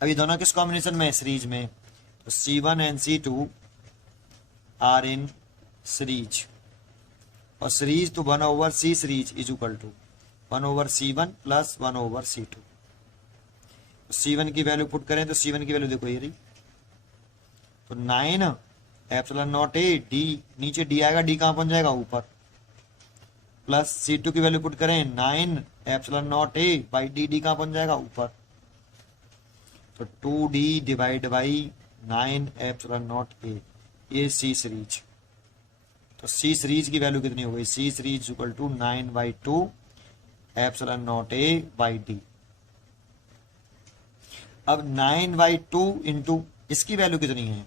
अब ये दोनों किस कॉम्बिनेशन में है, सीरीज में, तो C1 and C2 are in series, और सीरीज तो 1/C series is equal to 1/C1 plus 1/C2। C1 की वैल्यू पुट करें तो C1 की वैल्यू देखो ये रही, तो 9 एप्सिलॉन नॉट A, D नीचे D आएगा, D कहां पहुंच जाएगा, ऊपर, प्लस C2 की वैल्यू पुट करें 9 एप्सिलॉन नॉट A/D, कहां पहुंच जाएगा, ऊपर, तो 2D divide by 9 epsilon nought A, ये C सीरीज, तो C सीरीज की वैल्यू कितनी हो गई, C series equal to 9/2 epsilon nought A/D। अब 9/2 इंटू इसकी वैल्यू कितनी है,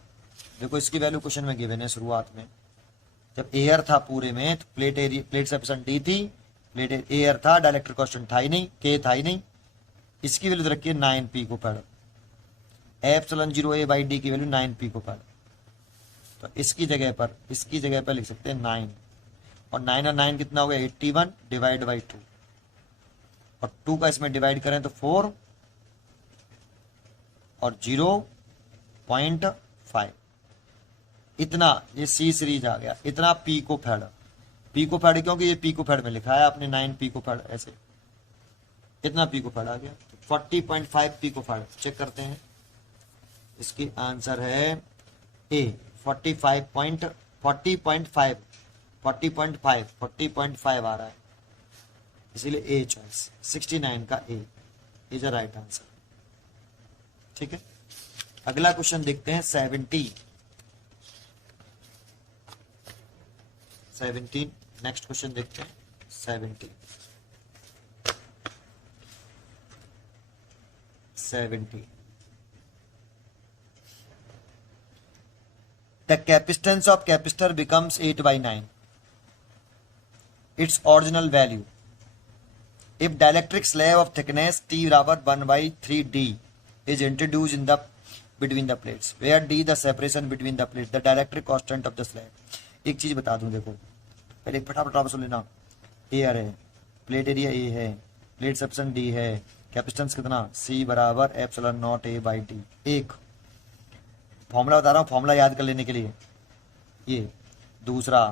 देखो इसकी वैल्यू क्वेश्चन में गिवन है शुरुआत में, जब एयर था पूरे में तो प्लेट सेपरेशन D थी, प्लेट एयर था, डायरेक्टर कांस्टेंट था ही नहीं, K था ही नहीं, इसकी वैल्यू रखी है 9 पिकोफैराड, एप्सिलॉन 0 A/D की वैल्यू 9 पिकोफैराड, तो इसकी जगह पर लिख सकते हैं 9, और 9 और 9 कितना हो गया 81 डिवाइड बाई 2, और 2 का इसमें डिवाइड करें तो 4 और 0.5, इतना ये C सीरीज आ गया, इतना पिकोफैराड क्योंकि ये पिकोफैराड में लिखा है आपने 9 पिकोफैराड, ऐसे इतना पिकोफैराड आ गया, तो 40.5 पिकोफैराड। चेक करते हैं, इसकी आंसर है A 40.5 आ रहा है, इसीलिए A चॉइस 69 का A is a right answer. ठीक है, अगला क्वेश्चन देखते हैं 17, नेक्स्ट क्वेश्चन देखते हैं 17। The capacitance of capacitor becomes 8/9, its original value, if dielectric slab of thickness T बराबर 1/3D is introduced in the between the plates, where D the separation between the plates, the dielectric constant of the slab। एक चीज बता दूं, देखो पहले फटाफट सुन लेना, air है, प्लेट एरिया A है, प्लेट सेपरेशन D है, कैपेसिटेंस कितना C बराबर एप्सिलॉन नॉट A/D। एक फॉर्मूला बता रहा हूँ, फॉर्मूला याद कर लेने के लिए, ये दूसरा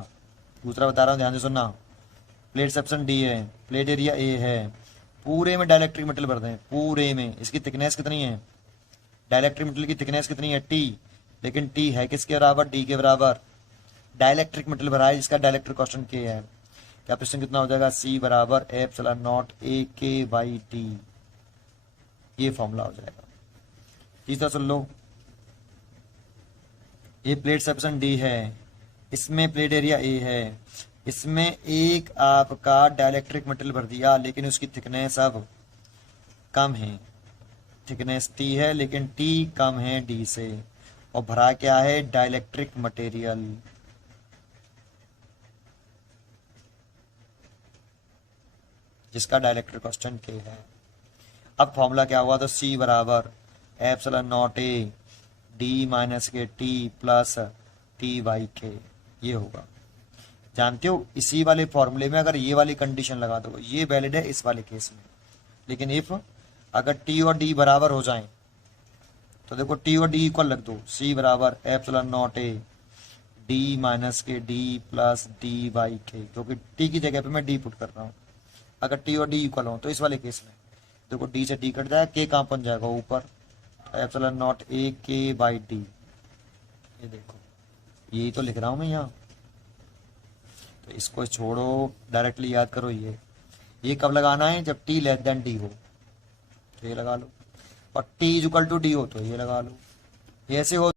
बता रहा हूँ, ध्यान से सुनना, प्लेट सेपरेशन D है, प्लेट एरिया A है, पूरे में डाइलेक्ट्रिक मेटल भर दें, पूरे में। इसकी थिकनेस कितनी है, डाइलेक्ट्रिक मेटल की थिकनेस कितनी है, टी, लेकिन टी है किसके बराबर, डी के बराबर। डाइलेक्ट्रिक मेटल भरा है जिसका डाइलेक्ट्रिक कांस्टेंट के है। कैपेसिटेंस कितना हो जाएगा, सी बराबर एप्सिलॉन नॉट ए के बाई टी, ये फॉर्मूला हो जाएगा। तीसरा सुन लो, ये प्लेट सेक्शन डी है, इसमें प्लेट एरिया ए है, इसमें एक आपका डाइलेक्ट्रिक मेटल भर दिया, लेकिन उसकी थिकनेस अब कम है, थिकनेस टी है लेकिन टी कम है डी से, और भरा क्या है, डाइलेक्ट्रिक मटेरियल। जिसका डाइलेक्ट्रिक कांस्टेंट के है। अब फॉर्मूला क्या हुआ, तो सी बराबर epsilon not A D minus के टी प्लस टी बाई के, ये होगा। जानते हो इसी वाले फॉर्मूले में अगर ये वाली कंडीशन लगा दो, ये वैलिड है इस वाले केस में, लेकिन इफ अगर टी और डी बराबर हो जाएं तो देखो टी और डी इक्वल रख दो, सी बराबर epsilon not A D minus के डी प्लस डी बाई के, क्योंकि टी की जगह पे मैं डी पुट कर रहा हूँ। अगर टी और डी इक्वल हो तो इस वाले केस में देखो डी से डी कट जाएगा, के कहाँ पहुंच जाएगा ऊपर, एप्सिलॉन नॉट ए के बाई डी। ये देखो यही तो लिख रहा हूँ मैं यहाँ, तो इसको छोड़ो, डायरेक्टली याद करो। ये कब लगाना है, जब टी लेस देन डी हो तो ये लगा लो, और टी इक्वल टू डी हो तो ये लगा लो। ऐसे हो